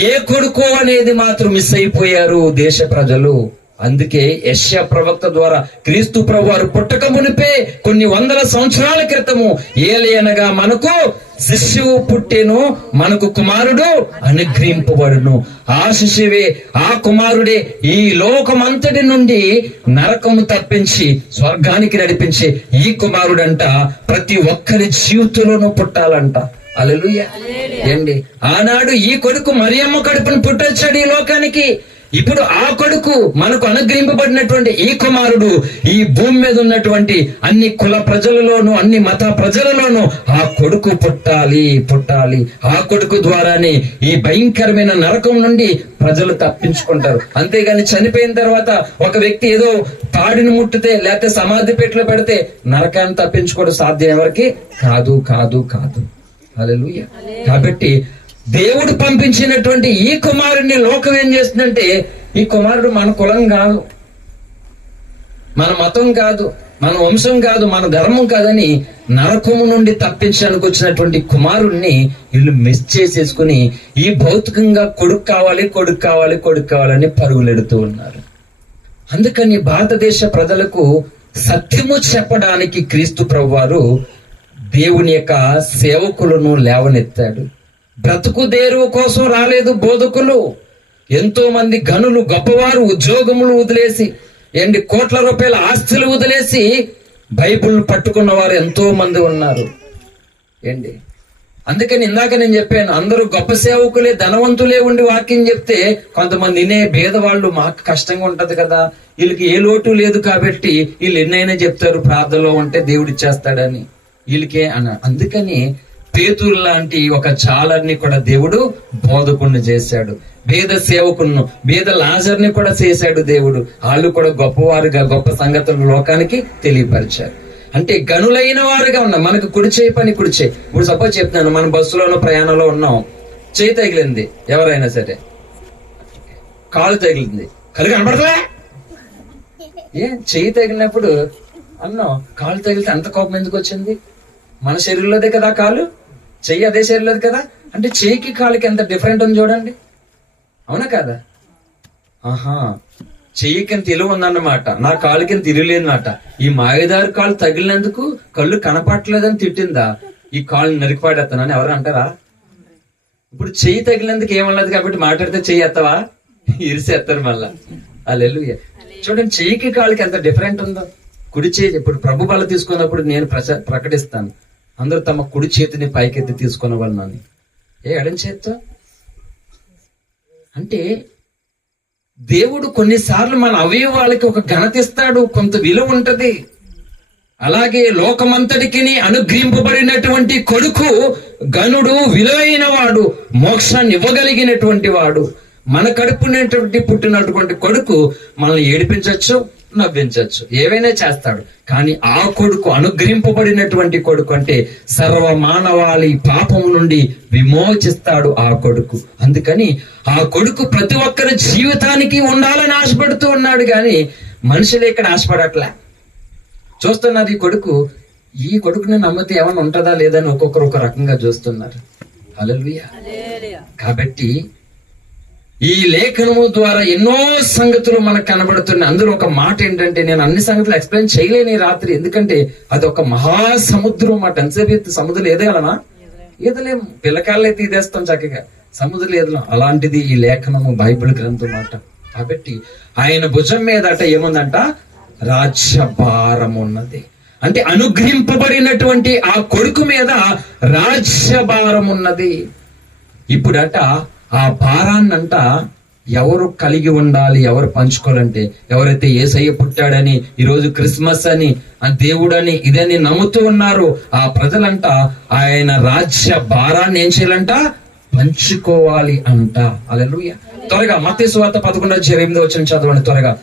ఏ కొడుకు అనేది మాత్రం మిస్ అయిపోయారు దేశ ప్రజలు. అందుకే యెషయా ప్రవక్త ద్వారా క్రీస్తు ప్రభు వారు పుట్టక మునిపే కొన్ని వందల సంవత్సరాల క్రితము ఏలయనగా మనకు శిశువు పుట్టెను, మనకు కుమారుడు అనుగ్రహింపబడును. ఆ శిశువే, ఆ కుమారుడే ఈ లోకమంతటి నుండి నరకము తప్పించి స్వర్గానికి నడిపించే ఈ కుమారుడంట ప్రతి ఒక్కరి జీవితంలోనూ పుట్టాలంట. హల్లెలూయా. ఆనాడు ఈ కొడుకు మరియమ్మ కడుపును పుట్టొచ్చాడు ఈ లోకానికి. ఇప్పుడు ఆ కొడుకు, మనకు అనుగ్రహింపబడినటువంటి ఈ కుమారుడు ఈ భూమి మీద ఉన్నటువంటి అన్ని కుల ప్రజలలోనూ, అన్ని మత ప్రజలలోనూ ఆ కొడుకు పుట్టాలి. ఆ కొడుకు ద్వారానే ఈ భయంకరమైన నరకం నుండి ప్రజలు తప్పించుకుంటారు. అంతేగాని చనిపోయిన తర్వాత ఒక వ్యక్తి ఏదో తాడిని ముట్టితే లేకపోతే సమాధి పెట్టిలో పెడితే నరకాన్ని తప్పించుకోవడం సాధ్యం ఎవరికి కాదు. హల్లెలూయా. కాబట్టి దేవుడు పంపించినటువంటి ఈ కుమారుడిని లోకం ఏం చేస్తుందంటే, ఈ కుమారుడు మన కులం కాదు, మన మతం కాదు, మన వంశం కాదు, మన ధర్మం కాదని నరకము నుండి తప్పించడానికి వచ్చినటువంటి కుమారుణ్ణి వీళ్ళు మిస్ చేసేసుకుని ఈ భౌతికంగా కొడుకు కావాలని పరుగులెడుతూ ఉన్నారు. అందుకని భారతదేశ ప్రజలకు సత్యము చెప్పడానికి క్రీస్తు ప్రభువారు దేవుని యొక్క సేవకులను లేవనెత్తాడు. బ్రతుకు దేరువు కోసం రాలేదు బోధకులు. ఎంతో మంది ఘనులు, గొప్పవారు ఉద్యోగములు వదిలేసి, కోట్ల రూపాయల ఆస్తులు వదిలేసి బైబిల్ పట్టుకున్న వారు ఎంతో మంది ఉన్నారు. అందుకని ఇందాక నేను చెప్పాను, అందరూ గొప్ప సేవకులే, ధనవంతులే ఉండి వాక్యం చెప్తే కొంతమంది వినే భేదవాళ్ళు, మాకు కష్టంగా ఉంటది కదా, వీళ్ళకి ఏ లోటు లేదు కాబట్టి వీళ్ళు ఎన్నైనా చెప్తారు, ప్రార్థనలో ఉంటే దేవుడు ఇచ్చేస్తాడని వీళ్ళకే అన్న. అందుకని పేతురు లాంటి ఒక జాలర్ని కూడా దేవుడు బోధకుణ్ణి చేశాడు. వేద సేవకులను, వేద లాజర్ని కూడా చేశాడు దేవుడు. వాళ్ళు కూడా గొప్పవారుగా గొప్ప సంగతులు లోకానికి తెలియపరిచారు. అంటే గనులైన వారుగా ఉన్నాం. మనకు కుడి చేయి పని కుడి చేయి. ఇప్పుడు సపోజ్ చెప్తున్నాను, మనం బస్సులోనో ప్రయాణంలో ఉన్నాం, చేయి తగిలింది, ఎవరైనా సరే కాలు తగిలింది, కళ్ళు కనపడలే, చేయి తగిలినప్పుడు అన్నాం, కాలు తగిలితే అంత కోపం ఎందుకు వచ్చింది? మన శరీరంలోదే కదా కాలు, చెయ్యి అదే శరీరంలోది కదా. అంటే చెయ్యికి కాలుకి ఎంత డిఫరెంట్ ఉంది చూడండి, అవునా కదా? చెయ్యికి ఎంత ఇలువ ఉందన్నమాట, నా కాలుకి ఎంత ఇరులేదన్నమాట. ఈ మాయదారు కాలు తగిలినందుకు కళ్ళు కనపట్లేదని తిట్టిందా, ఈ కాళ్ళు నరికిపాడేస్తానని ఎవరు అంటారా? ఇప్పుడు చెయ్యి తగిలినందుకు ఏమన్నది కాబట్టి మాట్లాడితే చెయ్యి ఎత్తవా, ఇరిసేస్తారు మళ్ళా. హల్లెలూయా. చూడండి, చెయ్యికి కాలుకి ఎంత డిఫరెంట్ ఉందో. కుడి చేతి, ఇప్పుడు ప్రభు బల తీసుకున్నప్పుడు నేను ప్రకటిస్తాను, అందరూ తమ కుడి చేతిని పైకెత్తి తీసుకున్న వాళ్ళని, ఎడం చేత్తో. అంటే దేవుడు కొన్నిసార్లు మన అవయవాలకి ఒక ఘనత ఇస్తాడు, కొంత విలువ ఉంటది. అలాగే లోకమంతటికి అనుగ్రహింపబడినటువంటి కొడుకు గనుడు, విలువైన వాడు, మోక్షాన్ని ఇవ్వగలిగినటువంటి వాడు. మన కడుపునేటువంటి పుట్టినటువంటి కొడుకు మనల్ని ఏడిపించవచ్చు, నవ్వించవచ్చు, ఏవైనా చేస్తాడు. కానీ ఆ కొడుకు, అనుగ్రహింపబడినటువంటి కొడుకు అంటే సర్వ మానవాళి పాపము నుండి విమోచిస్తాడు ఆ కొడుకు. అందుకని ఆ కొడుకు ప్రతి ఒక్కరి జీవితానికి ఉండాలని ఆశపడుతూ ఉన్నాడు. కానీ మనుషులు ఇక్కడ ఆశపడట్లే. చూస్తున్నారు ఈ కొడుకుని నమ్మితే ఏమైనా ఉంటుందా లేదని ఒక్కొక్కరు ఒక రకంగా చూస్తున్నారు. హల్లెలూయా. కాబట్టి ఈ లేఖనము ద్వారా ఎన్నో సంగతులు మనకు కనబడుతున్నాయి. అందులో ఒక మాట ఏంటంటే, నేను అన్ని సంగతులు ఎక్స్ప్లెయిన్ చేయలేని ఈ రాత్రి, ఎందుకంటే అది ఒక మహాసముద్రం మాట. ఎంతసేపు సముద్రం ఎదగలమా? ఈదలేము. పిల్లకాళ్ళు అయితే ఇదేస్తాం చక్కగా, సముద్రం ఎదలం. అలాంటిది ఈ లేఖనము, బైబిల్ గ్రంథం మాట. కాబట్టి ఆయన భుజం మీద అట ఏముందంట? రాజ్యభారం ఉన్నది. అంటే అనుగ్రహింపబడినటువంటి ఆ కొడుకు మీద రాజ్యభారం ఉన్నది. ఇప్పుడట ఆ భారాన్నంట ఎవరు కలిగి ఉండాలి, ఎవరు పంచుకోవాలంటే, ఎవరైతే యేసయ్య పుట్టాడని, ఈరోజు క్రిస్మస్ అని, ఆ దేవుడని, ఇదని నమ్ముతూ ఉన్నారు ఆ ప్రజలంట ఆయన రాజ్య భారాన్ని ఏం చేయాలంట? పంచుకోవాలి అంట. హల్లెలూయా. త్వరగా మత్తయి సువార్త 11:8 చదవండి. త్వరగా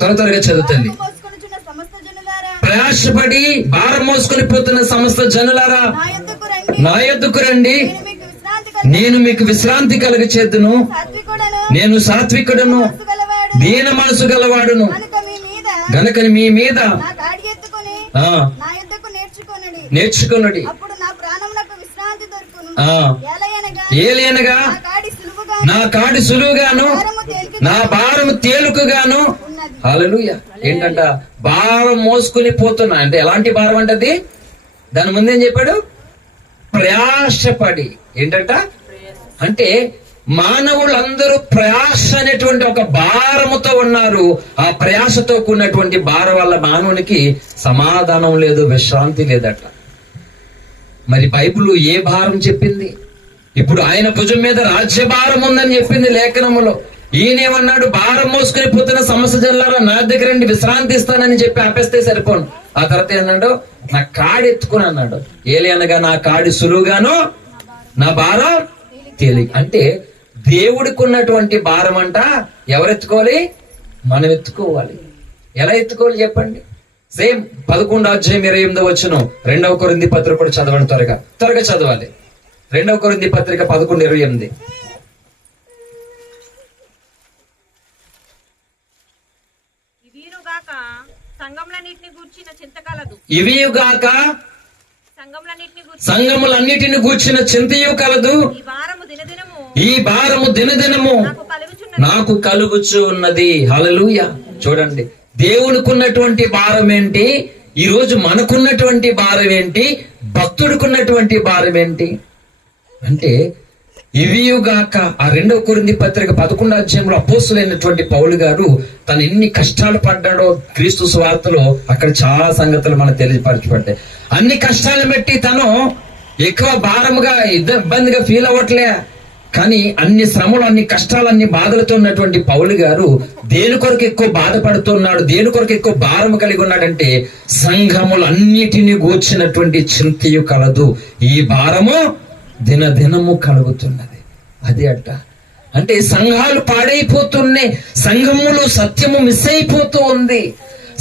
త్వరగా చదువుతుంది. ప్రయాసపడి భారం మోసుకొని పోతున్న సమస్త జనులారా, నా యొద్దకు రండి, నేను మీకు విశ్రాంతి కలుగ చేద్దును. నేను సాత్వికుడను, దీన మనసు గలవాడును గనుక మీ మీద నేర్చుకొనుడి. ఏలయనగా నా కాడి సులువుగాను, నా భారము తేలికగాను. హల్లెలూయా. ఏంటంట? భారం మోసుకుని పోతున్నా అంటే ఎలాంటి భారం అంటది? దాని ముందేం చెప్పాడు? ప్రయాసపడి. ఏంటంట? అంటే మానవులందరూ ప్రయాస అనేటువంటి ఒక భారముతో ఉన్నారు. ఆ ప్రయాసతో కూడినటువంటి భారం వల్ల మానవునికి సమాధానం లేదు, విశ్రాంతి లేదట. మరి బైబిల్ ఏ భారం చెప్పింది? ఇప్పుడు ఆయన భుజం మీద రాజ్యభారం ఉందని చెప్పింది లేఖనములో. ఈయనేమన్నాడు? భారం మోసుకొని పోతున్న సమస్య జల్లారా, నా దగ్గర రండి, విశ్రాంతి ఇస్తానని చెప్పి ఆపేస్తే సరిపోను. ఆ తర్వాత ఏమన్నాడు? నా కాడి ఎత్తుకుని అన్నాడు. ఏలయనగా నా కాడి సులువుగాను, నా భారం తేలిక. అంటే దేవుడికి ఉన్నటువంటి భారం అంట ఎవరు ఎత్తుకోవాలి? మనం ఎత్తుకోవాలి. ఎలా ఎత్తుకోవాలి చెప్పండి? సేమ్ 11:28 2వ కొరింథీ పత్రిక కూడా చదవండి. త్వరగా చదవాలి. 2వ కొరింథీ పత్రిక 11:28. ఇవియుగాక సంఘములన్నిటిని గూర్చిన చింతయు కలదు. ఈ భారము దినదినము నాకు కలుగుచు ఉన్నది. హల్లెలూయా. చూడండి, దేవునికున్నటువంటి భారం ఏంటి, ఈ రోజు మనకున్నటువంటి భారం ఏంటి, భక్తుడికున్నటువంటి భారం ఏంటి అంటే, ఇవియుగాక ఆ 2వ కొరింథీ పత్రిక 11 అపోస్తులైనటువంటి పౌలు గారు తను ఎన్ని కష్టాలు పడ్డాడో క్రీస్తు సువార్తలో అక్కడ చాలా సంగతులు మనకు తెలియపరచబడ్డాయి. అన్ని కష్టాలను బట్టి తను ఎక్కువ భారముగా ఇబ్బందిగా ఫీల్ అవ్వట్లే. కానీ అన్ని శ్రమలు, అన్ని కష్టాలు, అన్ని బాధలతో ఉన్నటువంటి పౌలు గారు దేని కొరకు ఎక్కువ బాధపడుతున్నాడు, దేని కొరకు ఎక్కువ భారం కలిగి ఉన్నాడంటే, సంఘములన్నిటిని గూర్చినటువంటి చింతయు కలదు, ఈ భారము దినదినము కలుగుతున్నది. అది అంటే సంఘాలు పాడైపోతున్నాయి, సంఘములో సత్యము మిస్ అయిపోతూ ఉంది,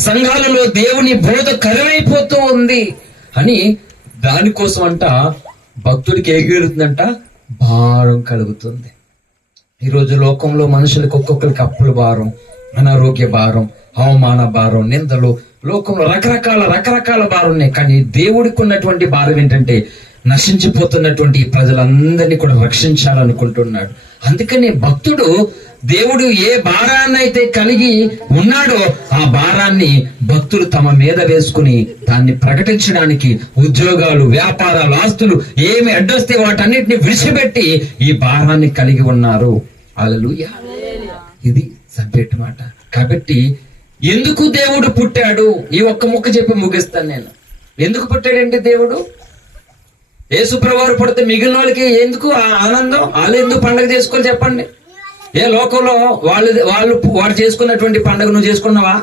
సంఘాలలో దేవుని బోధ కరువైపోతూ ఉంది అని దానికోసం అంట భక్తుడికి ఏగిరుతుందంట భారం కలుగుతుంది. ఈరోజు లోకంలో మనుషులకు ఒక్కొక్కరికి అప్పుల భారం, అనారోగ్య భారం, అవమాన భారం, నిందలు, లోకంలో రకరకాల భారం ఉన్నాయి. కానీ దేవుడికి ఉన్నటువంటి భారం ఏంటంటే నశించిపోతున్నటువంటి ప్రజలందరినీ కూడా రక్షించాలనుకుంటున్నాడు. అందుకని భక్తుడు దేవుడు ఏ భారాన్ని అయితే కలిగి ఉన్నాడో ఆ భారాన్ని భక్తులు తమ మీద వేసుకుని దాన్ని ప్రకటించడానికి ఉద్యోగాలు, వ్యాపారాలు, ఆస్తులు ఏమి అడ్డొస్తే వాటన్నిటిని విడిచిపెట్టి ఈ భారాన్ని కలిగి ఉన్నారు. హల్లెలూయా. ఇది సబ్జెక్ట్ మాట. కాబట్టి ఎందుకు దేవుడు పుట్టాడు, ఈ ఒక్క ముక్క చెప్పి ముగిస్తాను నేను. ఎందుకు పుట్టాడంటే దేవుడు, యేసుప్రభువారు పుడితే మిగిలిన వాళ్ళకి ఎందుకు ఆనందం, వాళ్ళు ఎందుకు పండుగ చేసుకోవాలి చెప్పండి? ఏ లోకంలో వాళ్ళు చేసుకున్నటువంటి పండుగ నువ్వు చేసుకున్నావా?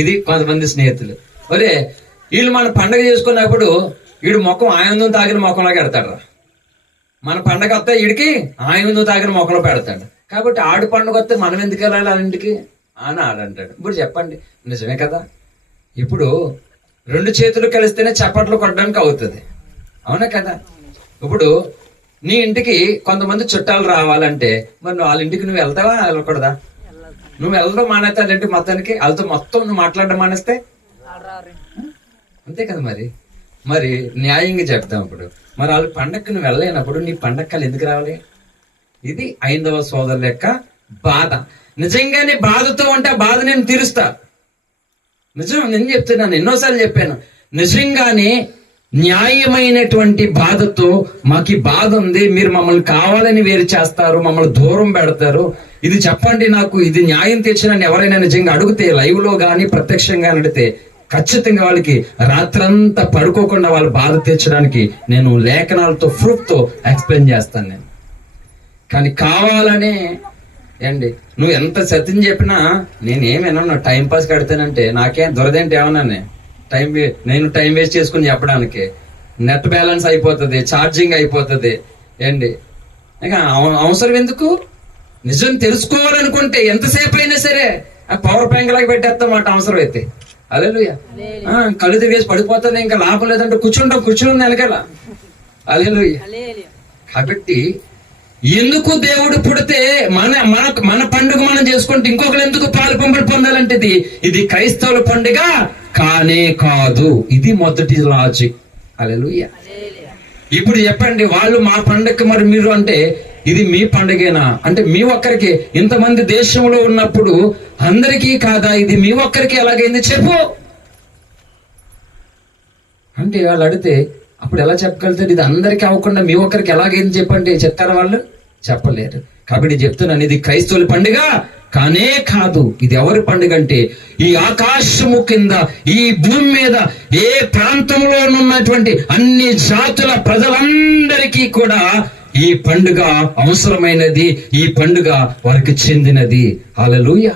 ఇది కొంతమంది స్నేహితులు, ఒరే వీళ్ళు మన పండుగ చేసుకున్నప్పుడు వీడు ముఖం ఆనందం తాగిన ముఖంలోకి పెడతాడు. మన పండుగ వస్తే వీడికి ఆనందం తాగిన ముఖంలో పెడతాడు. కాబట్టి ఆడు పండుగ వస్తే మనం ఎందుకు వెళ్ళాలి? ఇంటికి అని ఆడంటాడు. ఇప్పుడు చెప్పండి, నిజమే కదా? ఇప్పుడు 2 చేతులు కలిస్తేనే చప్పట్లు కొట్టడానికి అవుతుంది, అవునా కదా? ఇప్పుడు నీ ఇంటికి కొంతమంది చుట్టాలు రావాలంటే మరి నువ్వు వాళ్ళ ఇంటికి నువ్వు వెళ్తావా, వెళ్ళకూడదా? నువ్వు వెళ్ళడం మానేస్తా అంటే మొత్తానికి వాళ్ళతో మొత్తం నువ్వు మాట్లాడడం మానేస్తే అంతే కదా? మరి న్యాయంగా చెప్తాం. ఇప్పుడు మరి వాళ్ళ పండగకి నువ్వు వెళ్ళలేనప్పుడు నీ పండగలు ఎందుకు రావాలి? ఇది ఐదవ సోదరుల యొక్క బాధ. నిజంగానే బాధతో ఉంటే ఆ బాధ నేను తీరుస్తా. నిజం, నేను చెప్తున్నాను, ఎన్నోసార్లు చెప్పాను. నిజంగానే న్యాయమైనటువంటి బాధతో మాకు ఈ బాధ ఉంది, మీరు మమ్మల్ని కావాలని వేరు చేస్తారు, మమ్మల్ని దూరం పెడతారు, ఇది చెప్పండి నాకు, ఇది న్యాయం తెచ్చినని ఎవరైనా నిజంగా అడిగితే, లైవ్ లో గానీ ప్రత్యక్షంగా అడిగితే ఖచ్చితంగా వాళ్ళకి రాత్రంతా పడుకోకుండా వాళ్ళ బాధ తీర్చడానికి నేను లేఖనాలతో ప్రూఫ్ తో ఎక్స్ప్లెయిన్ చేస్తాను నేను. కానీ కావాలనే ఏండి నువ్వు ఎంత సత్యం చెప్పినా నేనేమేనా టైం పాస్ కడతానంటే నాకేం దొరదేంటి ఏమన్నా నేను టైం వేస్ట్ చేసుకుని చెప్పడానికి. నెట్ బ్యాలెన్స్ అయిపోతుంది, ఛార్జింగ్ అయిపోతుంది ఏండి, ఇంకా అవసరం ఎందుకు? నిజం తెలుసుకోవాలనుకుంటే ఎంతసేపు అయినా సరే ఆ పవర్ బ్యాంక్ లాగా పెట్టేస్తాం మాట అవసరం అయితే. హల్లెలూయా. కళ్ళు తిరిగేసి పడిపోతుంది, ఇంకా లాభం లేదంటే కూర్చుని వెనకాల. హల్లెలూయా. కాబట్టి ఎందుకు దేవుడు పుడితే మన పండుగ మనం చేసుకుంటే ఇంకొకరు ఎందుకు పాలు పంపులు పొందాలంటే ఇది క్రైస్తవుల పండుగ కానే కాదు. ఇది మొదటి లాజిక్. హల్లెలూయా. ఇప్పుడు చెప్పండి, వాళ్ళు మా పండుగ మరి మీరు అంటే ఇది మీ పండుగేనా అంటే మీ ఒక్కరికి, ఇంతమంది దేశంలో ఉన్నప్పుడు అందరికీ కాదా? ఇది మీ ఒక్కరికి ఎలాగైంది చెప్పు అంటే వాళ్ళు అడిగితే అప్పుడు ఎలా చెప్పగలుగుతారు? ఇది అందరికీ అవ్వకుండా మీ ఒక్కరికి ఎలాగైంది చెప్పండి, చెప్తారా? వాళ్ళు చెప్పలేరు. కాబట్టి చెప్తున్నాను, ఇది క్రైస్తవుల పండుగ కానే కాదు. ఇది ఎవరి పండుగ అంటే ఈ ఆకాశము కింద, ఈ భూమి మీద ఏ ప్రాంతంలో ఉన్నటువంటి అన్ని జాతుల ప్రజలందరికీ కూడా ఈ పండుగ అవసరమైనది, ఈ పండుగ వారికి చెందినది. హల్లెలూయా.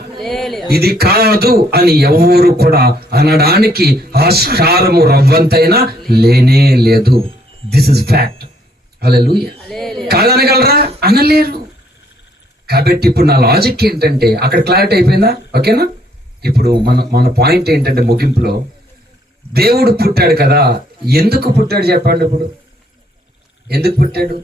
ఇది కాదు అని ఎవరు కూడా అనడానికి ఆస్కారము రవ్వంతైనా లేనే లేదు. This is fact. హల్లెలూయా. కాదనగలరా? అనలేరు. కాబట్టి ఇప్పుడు నా లాజిక్ ఏంటంటే అక్కడ క్లారిటీ అయిపోయిందా? ఓకేనా? ఇప్పుడు మన పాయింట్ ఏంటంటే ముగింపులో దేవుడు పుట్టాడు కదా. ఎందుకు పుట్టాడు చెప్పండి. ఇప్పుడు ఎందుకు పుట్టాడు?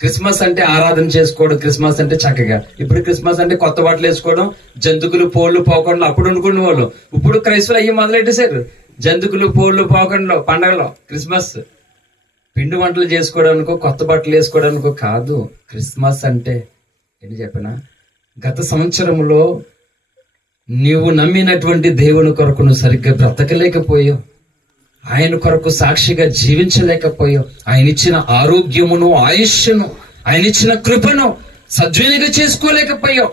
క్రిస్మస్ అంటే ఆరాధన చేసుకోవడం, క్రిస్మస్ అంటే చక్కగా. ఇప్పుడు క్రిస్మస్ అంటే కొత్త బట్టలు వేసుకోవడం, జంతుకులు పోళ్ళు పోకుండా అప్పుడు అనుకునే వాళ్ళు. ఇప్పుడు క్రైస్తవులు అయ్యి మొదలెట్టేశారు. జంతుకులు పోళ్ళు పోకుండా పండగలో క్రిస్మస్ పిండి వంటలు చేసుకోవడానికో కొత్త బట్టలు వేసుకోవడానికో కాదు. క్రిస్మస్ అంటే ఏంటి చెప్పినా, గత సంవత్సరంలో నీవు నమ్మినటువంటి దేవుని కొరకు నువ్వు సరిగ్గా బ్రతకలేకపోయావు, ఆయన కొరకు సాక్షిగా జీవించలేకపోయావు, ఆయన ఇచ్చిన ఆరోగ్యమును, ఆయుష్ను, ఆయన ఇచ్చిన కృపను సద్వినియోగం చేసుకోలేకపోయావు.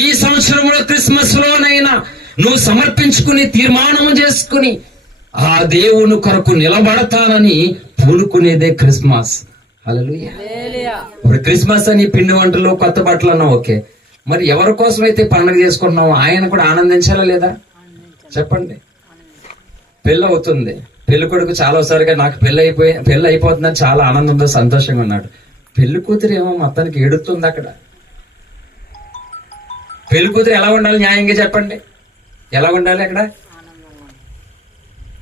ఈ సంవత్సరంలో క్రిస్మస్ లోనైనా నువ్వు సమర్పించుకుని తీర్మానం చేసుకుని ఆ దేవుని కొరకు నిలబడతానని పూనుకునేదే క్రిస్మస్. హల్లెలూయా. ఇప్పుడు క్రిస్మస్ అని పిండి వంటలు కొత్త బట్టలు అన్నా ఓకే, మరి ఎవరి కోసం అయితే పండుగ చేసుకుంటున్నావు ఆయన కూడా ఆనందించాలా లేదా చెప్పండి. పెళ్ళి అవుతుంది, పెళ్లి కొడుకు చాలాసారిగా నాకు పెళ్లి అయిపోతుందని చాలా ఆనందంతో సంతోషంగా ఉన్నాడు. పెళ్లి కూతురు ఏమో మొత్తానికి ఏడుతుంది అక్కడ. పెళ్లి కూతురు ఎలా ఉండాలి న్యాయంగా చెప్పండి, ఎలా ఉండాలి అక్కడ?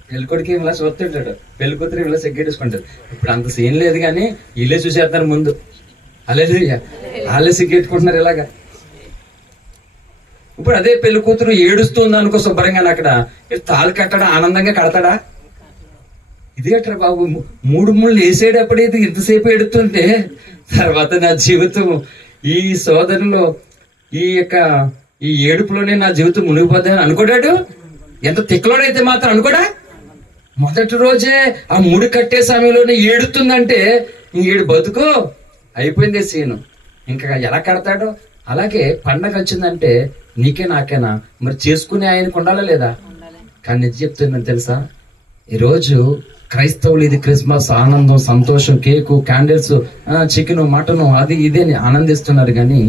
పెళ్లి కొడుకు ఇలా చూస్తుంటాడు, పెళ్లి కూతురు ఇలా సిగ్గేసుకుంటాడు. ఇప్పుడు అంత సీన్ లేదు కానీ వీళ్ళే చూసేస్తారు ముందు. హల్లెలూయా. వాళ్ళే సిగ్గెట్టుకుంటున్నారు ఇలాగా. ఇప్పుడు అదే పెళ్లి కూతురు ఏడుస్తుంది అనుకో శుభ్రంగా, అక్కడ తాళి కట్టడా ఆనందంగా కడతాడా? ఇది కట్టరా బాబు, 3 ముళ్ళు వేసేటప్పుడు ఇది ఇంతసేపు ఎడుతుంటే తర్వాత నా జీవితం ఈ సోదరులో ఈ ఏడుపులోనే నా జీవితం మునిగిపోద్దని అనుకోడాడు. ఎంత తిక్కలోడైతే మాత్రం అనుకోడా? మొదటి రోజే ఆ 3 కట్టే సమయంలోనే ఏడుతుందంటే ఇంకేడు బతుకు అయిపోయింది సీను. ఇంకా ఎలా కడతాడో అలాగే పండగ వచ్చిందంటే నీకే నాకేనా మరి చేసుకునే ఆయనకు ఉండాలా లేదా? కానీ నిజం చెప్తున్నాను తెలుసా, ఈరోజు క్రైస్తవులు ఇది క్రిస్మస్ ఆనందం, సంతోషం, కేకు, క్యాండిల్స్, చికెన్, మటన్, అది ఇదే ఆనందిస్తున్నారు. కానీ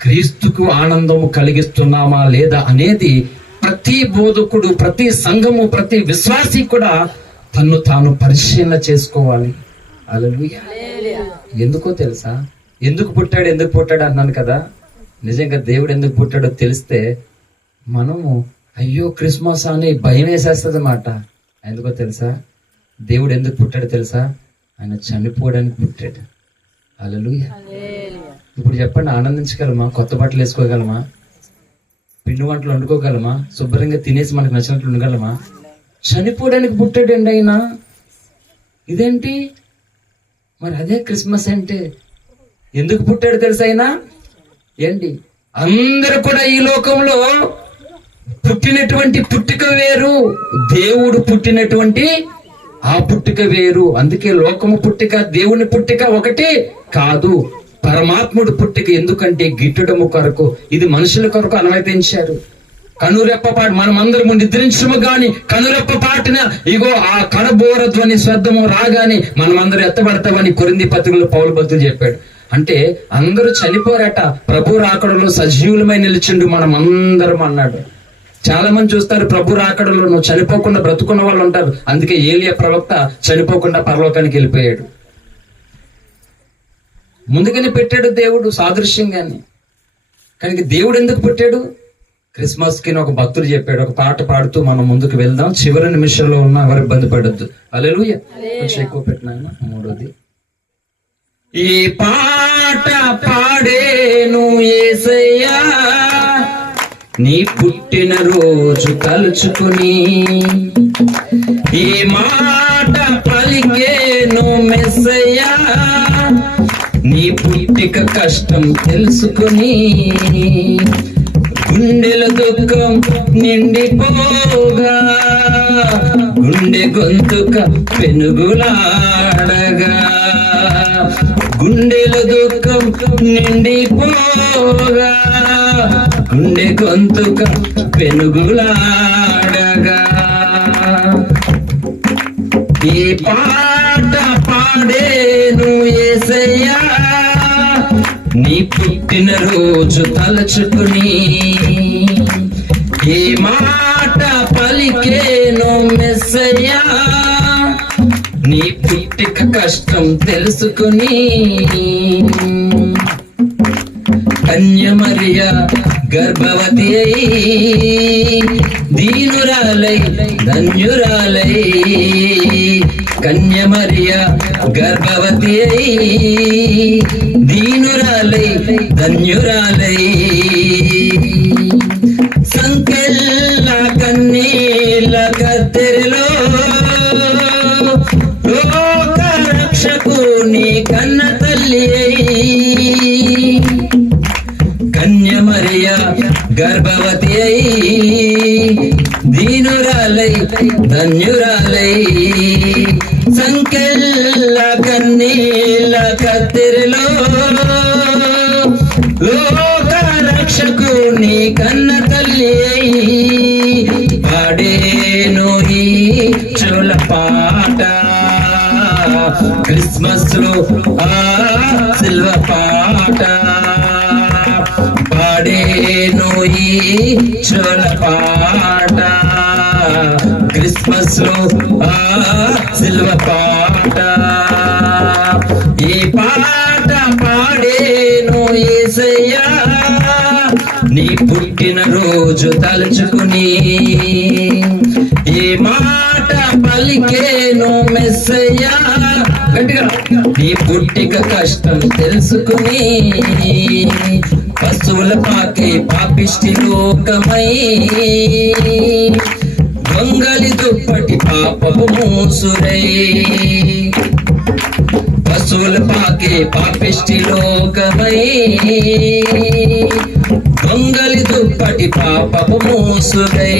క్రీస్తుకు ఆనందము కలిగిస్తున్నామా లేదా అనేది ప్రతి బోధకుడు, ప్రతి సంఘము, ప్రతి విశ్వాసి కూడా తన్ను తాను పరిశీలన చేసుకోవాలి. హల్లెలూయా. ఎందుకో తెలుసా, ఎందుకు పుట్టాడు అన్నాను కదా. నిజంగా దేవుడు ఎందుకు పుట్టాడో తెలిస్తే మనము అయ్యో క్రిస్మస్ అని భయం వేసేస్తుంది అన్నమాట. ఎందుకో తెలుసా? దేవుడు ఎందుకు పుట్టాడు తెలుసా? ఆయన చనిపోవడానికి పుట్టాడు. హల్లెలూయా. ఇప్పుడు చెప్పండి, ఆనందించగలమా? కొత్త బట్టలు వేసుకోగలమా? పిండి వంటలు వండుకోగలమా? శుభ్రంగా తినేసి మనకు నచ్చినట్లు ఉండగలమా? చనిపోవడానికి పుట్టాడండి ఆయన. ఇదేంటి మరి? అదే క్రిస్మస్ అంటే. ఎందుకు పుట్టాడు తెలుసా ఆయన? ఏంటి, అందరూ కూడా ఈ లోకంలో పుట్టినటువంటి పుట్టుక వేరు, దేవుడు పుట్టినటువంటి ఆ పుట్టుక వేరు. అందుకే లోకము పుట్టిక దేవుని పుట్టిక ఒకటి కాదు. పరమాత్ముడు పుట్టిక ఎందుకంటే గిట్టడము కొరకు, ఇది మనుషుల కొరకు అనుమతించారు. కనురెప్పపాటు మనమందరము నిద్రించము గాని కనురెప్ప పాటిన ఇగో ఆ కడబోర ధ్వని శబ్దము రాగానే మనమందరూ ఎత్తబడతామని కొరింథీ పత్రికలో పౌలు భక్తుడు చెప్పాడు. అంటే అందరూ చనిపోరట, ప్రభు రాకడలో సజీవులమై నిలిచిండు మనం అందరం అన్నాడు. చాలా మంది చూస్తారు ప్రభు రాకడలో నువ్వు చనిపోకుండా బ్రతుకున్న వాళ్ళు ఉంటారు. అందుకే ఏలియా ప్రవక్త చనిపోకుండా పరలోకానికి వెళ్ళిపోయాడు. ముందుగానే పెట్టాడు దేవుడు సాదృశ్యంగానే. కానీ దేవుడు ఎందుకు పుట్టాడు? క్రిస్మస్ కి ఒక భక్తుడు చెప్పాడు. ఒక పాట పాడుతూ మనం ముందుకు వెళ్దాం. చివరి నిమిషంలో ఉన్న ఎవరు ఇబ్బంది పడొద్దు. హల్లెలూయా. కొంచెం ఎక్కువ పెట్టినా. మూడోది, ఈ పాట పాడేను యేసయ్యా నీ పుట్టిన రోజు తలుచుకుని, ఈ మాట పలికేను మెస్సయ్యా నీ పుట్టిక కష్టం తెలుసుకుని, గుండెల దుఃఖం నిండిపోగా గుండె గొంతుక పెనుగులాడగా, గుండెల దుఃఖం నిండిపోగా గుండె గొంతుక పెనుగులాడగా, ఈ పాట పాడేను యేసయ్యా నీ పుట్టిన రోజు తలచుకుని, ఈ మాట పలికేను మెస్సయ్యా నీ పుట్టిక కష్టం తెలుసుకుని. కన్యమరియ గర్భవతి అయి దీనురాలై ధన్యురాలై, కన్యమరియ గర్భవతి అయి దీనురాలై ధన్యురాలై, సంకెళ్ళ కన్నీళ్ళ కత్తెరలో లోక రక్షకు నీ కన్న తల్లి అయి, కన్యమరియ గర్భవతి అయి దీనురాలై ధన్యురాలై, సంకెళ్ళ కన్నీళ్ళ కత్తెరలో లోక రక్షకు నీ కన్న తల్లి అయి, పాడేను ఈ చోల పాట క్రిస్మస్ లో ఆ సిల్వ పాట, పాడేను ఈ చోల పాట క్రిస్మస్ లో ఆ సిల్వ పాట, ఈ పాట పాడేను యేసయ్యా నీ పుట్టిన రోజు తలుచుకుని, ఈ మాట పలికేను మెస్సయ్యా గట్టిగా నీ పుట్టిక కష్టం తెలుసుకుని, పశువుల పాకే పాపిష్టి లోకమై దొంగలి దుప్పటి పాపపు మూసురై, పశువుల పాకే పాపిష్టి లోకమై దొంగలి దుప్పటి పాపపు మూసురై,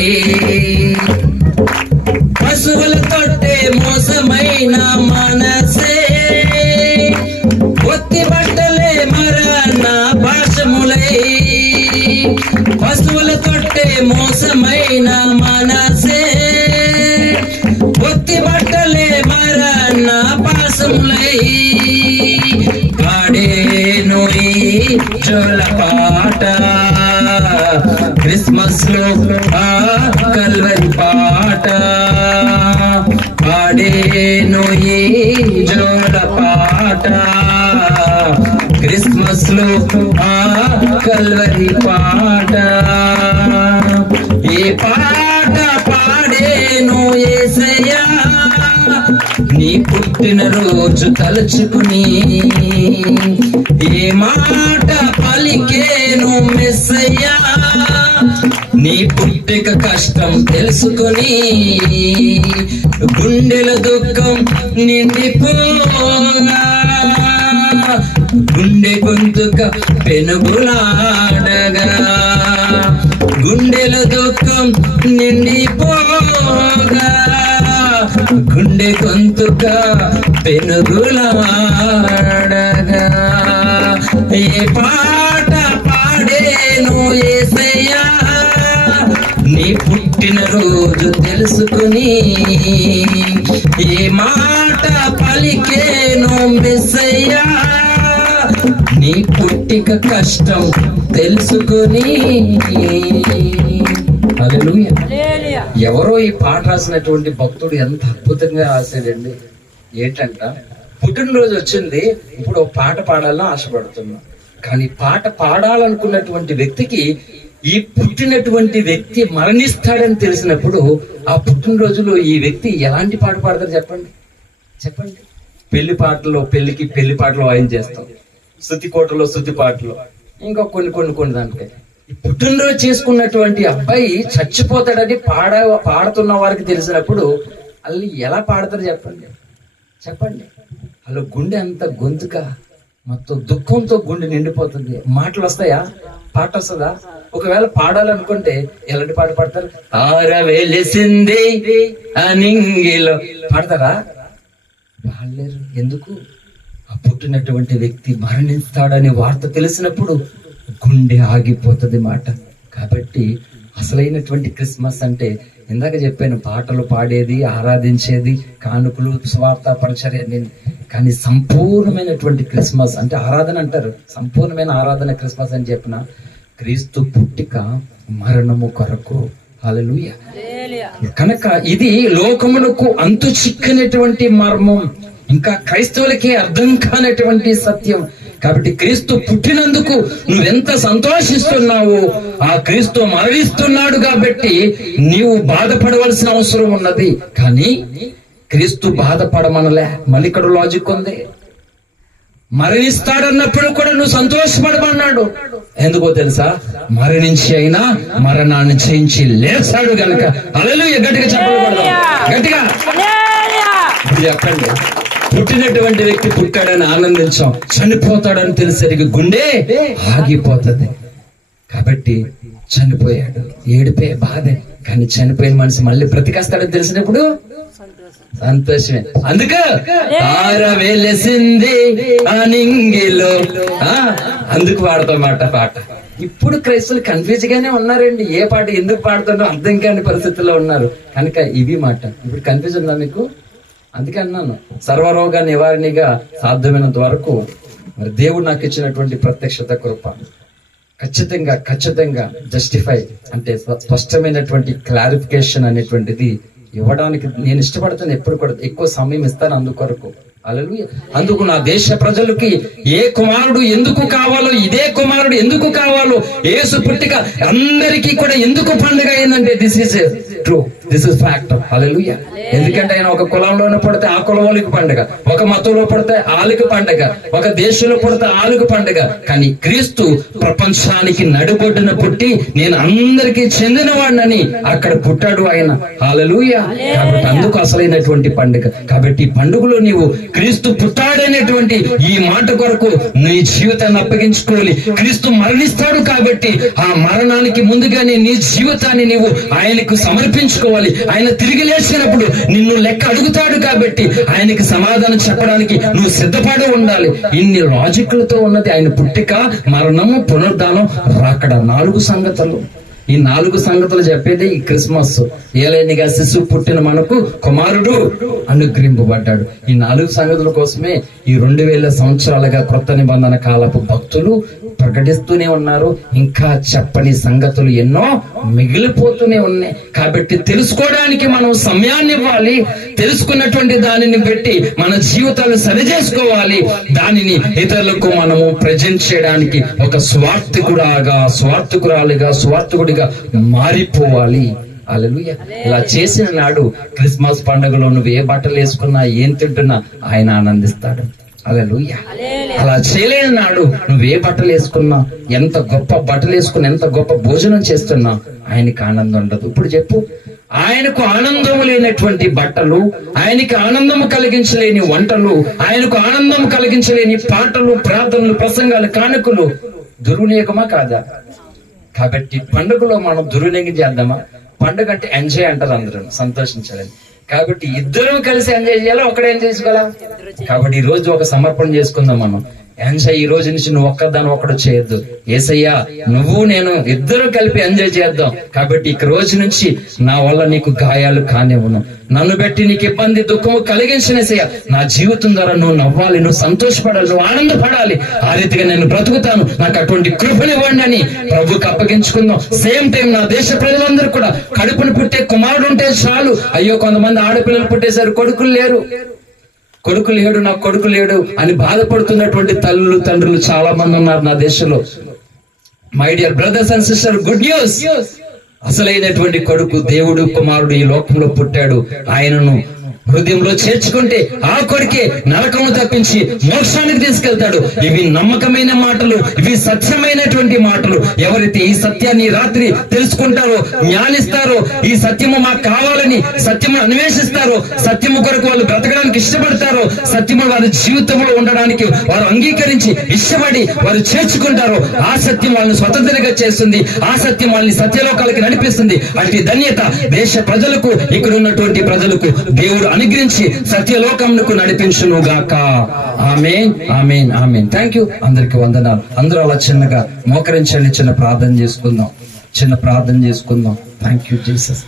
పశువుల తొట్టే మోసమైన మనసే ఒత్తి బట్టలే మరణ పాశములై, పశువుల తొట్టే మోసమైన మనసే ఒత్తి బట్టలే మరణ పాశములై, పాడేను ఈ చోల పాట క్రిస్మస్ లో ఆ కల్వరి పాట, పాడేను ఈ జోల పాట క్రిస్మస్ లో ఆ కల్వరి పాట. పుట్టినరోజు తలుచుకుని ఏ మాట పలికేను మెస్సయ్యా, నీ పుట్టిక కష్టం తెలుసుకుని గుండెల దుఃఖం నిండిపోగా, గుండె గొంతుక పెనుగులాడగా, గుండెల దుఃఖం నిండిపోగా, గుండె గొంతుక పెనుగులాడగా, ఏ పాట పాడేను యేసయ్యా, నీ పుట్టినరోజు తెలుసుకుని ఏ మాట పలికేను మెస్సయ్యా, నీ పుట్టిక కష్టం తెలుసుకుని. హల్లెలూయా. ఎవరో ఈ పాట రాసినటువంటి భక్తుడు ఎంత అద్భుతంగా రాశాడండి. ఏంటంట, పుట్టినరోజు వచ్చింది, ఇప్పుడు ఒక పాట పాడాలని ఆశపడుతున్నా. కానీ పాట పాడాలనుకున్నటువంటి వ్యక్తికి ఈ పుట్టినటువంటి వ్యక్తి మరణిస్తాడని తెలిసినప్పుడు ఆ పుట్టినరోజులో ఈ వ్యక్తి ఎలాంటి పాట పాడతారు చెప్పండి? చెప్పండి. పెళ్లి పాటల్లో పెళ్లికి పెళ్లి పాటలు వాయించేస్తాం, స్తుతి కోటలో స్తుతి పాటలు, ఇంకా కొన్ని దానికి. ఈ పుట్టినరోజు చేసుకున్నటువంటి అబ్బాయి చచ్చిపోతాడని పాడుతున్న వారికి తెలిసినప్పుడు వాళ్ళు ఎలా పాడతారు చెప్పండి? చెప్పండి. వాళ్ళు గుండె అంత గొంతుక మొత్తం దుఃఖంతో గుండె నిండిపోతుంది. మాటలు వస్తాయా? పాట వస్తుందా? ఒకవేళ పాడాలనుకుంటే ఎలాంటి పాట పాడతారు? తార వెలిసింది అనింగిలో పాడతారా? పాడలేరు. ఎందుకు? ఆ పుట్టినటువంటి వ్యక్తి మరణిస్తాడనే వార్త తెలిసినప్పుడు గుండె ఆగిపోతుంది మాట. కాబట్టి అసలైనటువంటి క్రిస్మస్ అంటే ఇందాక చెప్పాను, పాటలు పాడేది, ఆరాధించేది, కానుకలు, స్వార్థ పరిచర్య. కానీ సంపూర్ణమైనటువంటి క్రిస్మస్ అంటే ఆరాధన అంటారు. సంపూర్ణమైన ఆరాధన క్రిస్మస్ అని చెప్పిన క్రీస్తు పుట్టిక మరణము కొరకు. హల్లెలూయా. కనుక ఇది లోకమునకు అంతు చిక్కనటువంటి మర్మం, ఇంకా క్రైస్తవులకి అర్థం కానటువంటి సత్యం. కాబట్టి క్రీస్తు పుట్టినందుకు నువ్వెంత సంతోషిస్తున్నావు, ఆ క్రీస్తు మరణిస్తున్నాడు కాబట్టి నీవు బాధపడవలసిన అవసరం ఉన్నది. కానీ క్రీస్తు బాధపడమనలే. మళ్ళీ ఇక్కడ లాజిక్ ఉంది. మరణిస్తాడన్నప్పుడు కూడా నువ్వు సంతోషపడమన్నాడు. ఎందుకో తెలుసా? మరణించి అయినా మరణాన్ని జయించి లేచాడు గనుక. హల్లెలూయా. గట్టిగా చెప్పకూడదు, గట్టిగా చెప్పండి. పుట్టినటువంటి వ్యక్తి పుట్టాడని ఆనందించాం, చనిపోతాడని తెలిసరికి గుండె ఆగిపోతుంది. కాబట్టి చనిపోయాడు, ఏడిపే బాధే. కానీ చనిపోయిన మనిషి మళ్ళీ బ్రతికేస్తాడని తెలిసినప్పుడు సంతోషమే. అందుకు తార వెలిసింది అనింగిలో, అందుకు పాడతామాట పాట. ఇప్పుడు క్రైస్తవులు కన్ఫ్యూజ్ గానే ఉన్నారండి. ఏ పాట ఎందుకు పాడుతుండో అర్థం కాని పరిస్థితుల్లో ఉన్నారు. కనుక ఇవి మాట. ఇప్పుడు కన్ఫ్యూజ్ ఉందా మీకు? అందుకే అన్నాను, సర్వరోగ నివారణగా సాధ్యమైనంత వరకు మరి దేవుడు నాకు ఇచ్చినటువంటి ప్రత్యక్షత కృప ఖచ్చితంగా జస్టిఫై అంటే స్పష్టమైనటువంటి క్లారిఫికేషన్ అనేటువంటిది ఇవ్వడానికి నేను ఇష్టపడతాను. ఎప్పుడు కూడా ఎక్కువ సమయం ఇస్తాను అందుకొరకు. హల్లెలూయా. అందుకు నా దేశ ప్రజలకి ఏ కుమారుడు ఎందుకు కావాలో, ఇదే కుమారుడు ఎందుకు కావాలో, యేసు పుట్టిక అందరికీ కూడా ఎందుకు పండుగ అయిందంటే this is true, this is fact. హల్లెలూయా. ఎందుకంటే ఆయన ఒక కులంలోనే పడితే ఆ కులం వాళ్ళకి పండుగ, ఒక మతంలో పడితే వాళ్ళకి పండుగ, ఒక దేశంలో పడితే వాళ్ళకి పండుగ. కానీ క్రీస్తు ప్రపంచానికి నడుబొడ్డున పుట్టి నేను అందరికీ చెందిన వాడినని అక్కడ పుట్టాడు ఆయన. హల్లెలూయా. కాబట్టి అందుకు అసలైనటువంటి పండుగ. కాబట్టి ఈ పండుగలో నీవు క్రీస్తు పుట్టాడనేటువంటి ఈ మాట కొరకు నీ జీవితాన్ని అప్పగించుకోవాలి. క్రీస్తు మరణిస్తాడు కాబట్టి ఆ మరణానికి ముందుగానే నీ జీవితాన్ని నీవు ఆయనకు సమర్పించుకోవాలి. ఆయన తిరిగి లేచినప్పుడు నిన్ను లెక్క అడుగుతాడు కాబట్టి ఆయనకి సమాధానం చెప్పడానికి నువ్వు సిద్ధపడి ఉండాలి. ఇన్ని లాజిక్లతో ఉన్నది ఆయన పుట్టిక, మరణము, పునరుద్ధానం, రాకడ. 4 సంగతులు. ఈ 4 సంగతులు చెప్పేది ఈ క్రిస్మస్. ఏలైనగా శిశువు పుట్టిన మనకు కుమారుడు అనుగ్రహింపబడ్డాడు. ఈ 4 సంగతుల కోసమే ఈ 2000 సంవత్సరాలుగా క్రొత్త నిబంధన కాలపు భక్తులు ప్రకటిస్తూనే ఉన్నారు. ఇంకా చెప్పని సంగతులు ఎన్నో మిగిలిపోతూనే ఉన్నాయి. కాబట్టి తెలుసుకోవడానికి మనం సమయాన్ని ఇవ్వాలి. తెలుసుకున్నటువంటి దానిని బట్టి మన జీవితాలు సరిచేసుకోవాలి. దానిని ఇతరులకు మనము ప్రజెంట్ చేయడానికి ఒక స్వార్థకురాలిగా స్వార్థకుడిగా మారిపోవాలి. హల్లెలూయా. ఇలా చేసిన నాడు క్రిస్మస్ పండుగలో నువ్వు ఏ బట్టలు వేసుకున్నా ఏం తింటున్నా ఆయన ఆనందిస్తాడు. హల్లెలూయా. అలా చేయలేని నాడు నువ్వు ఏ బట్టలు వేసుకున్నా, ఎంత గొప్ప బట్టలు వేసుకున్నా, ఎంత గొప్ప భోజనం చేస్తున్నా ఆయనకి ఆనందం ఉండదు. ఇప్పుడు చెప్పు, ఆయనకు ఆనందము లేనటువంటి బట్టలు, ఆయనకి ఆనందము కలిగించలేని వంటలు, ఆయనకు ఆనందం కలిగించలేని పాటలు, ప్రార్థనలు, ప్రసంగాలు, కానుకలు దుర్వినియోగమా కాదా? కాబట్టి పండుగలో మనం దుర్వినియోగం చేద్దామా? పండుగ అంటే ఎంజాయ్ అంటారు అందరూ, సంతోషించాలని. కాబట్టి ఇద్దరం కలిసి ఎంజాయ్ చేయాలా, ఒకడే ఎంజాయ్ చేసుకోవాలా? కాబట్టి ఈ రోజు ఒక సమర్పణ చేసుకుందాం మనం. ఎంజాయ్ ఈ రోజు నుంచి నువ్వు ఒక్కదాన్ని ఒక్కడు చేయొద్దు. యేసయ్యా నువ్వు నేను ఇద్దరు కలిపి ఎంజాయ్ చేద్దాం. కాబట్టి ఇక రోజు నుంచి నా వల్ల నీకు గాయాలు కానివ్వను, నన్ను బట్టి నీకు ఇబ్బంది దుఃఖము కలిగించినసయ్యా, నా జీవితం ద్వారా నువ్వు నవ్వాలి, నువ్వు సంతోషపడాలి, నువ్వు ఆనందపడాలి. ఆ రీతిగా నేను బ్రతుకుతాను, నాకు అటువంటి కృపనివ్వండి అని ప్రభుకి అప్పగించుకుందాం. సేమ్ టైం నా దేశ ప్రజలందరూ కూడా కడుపును పుట్టే కుమారుడు ఉంటే చాలు. అయ్యో కొంతమంది ఆడపిల్లలు పుట్టేశారు, కొడుకులు లేరు, కొడుకు లేడు, నాకు కొడుకు లేడు అని బాధపడుతున్నటువంటి తల్లులు తండ్రులు చాలా మంది ఉన్నారు నా దేశంలో. My dear brothers and sister, good news. అసలైనటువంటి కొడుకు దేవుడు కుమారుడు ఈ లోకంలో పుట్టాడు. ఆయనను హృదయంలో చేర్చుకుంటే ఆ కొడుకే నరకము తప్పించి మోక్షానికి తీసుకెళ్తాడు. ఇవి నమ్మకమైన మాటలు, ఇవి సత్యమైనటువంటి మాటలు. ఎవరైతే ఈ సత్యాన్ని రాత్రి తెలుసుకుంటారో, జ్ఞానిస్తారో, ఈ సత్యము మాకు కావాలని సత్యము అన్వేషిస్తారో, సత్యము కొరకు వాళ్ళు బ్రతకడానికి ఇష్టపడతారో, సత్యము వారి జీవితంలో ఉండడానికి వారు అంగీకరించి ఇష్టపడి వారు చేర్చుకుంటారో, ఆ సత్యం వాళ్ళని స్వతంత్రంగా చేస్తుంది. ఆ సత్యం వాళ్ళని సత్యలోకాలకి నడిపిస్తుంది. అట్టి ధన్యత దేశ ప్రజలకు, ఇక్కడ ఉన్నటువంటి ప్రజలకు దేవుడు అనుగ్రహించి సత్యలోకమునకు నడిపించును గాక. ఆమేన్, ఆమేన్, ఆమేన్. Thank you. అందరికి వందనాలు. అందరూ అలా చిన్నగా మోకరించండి, చిన్న ప్రార్థన చేసుకుందాం. Thank you Jesus.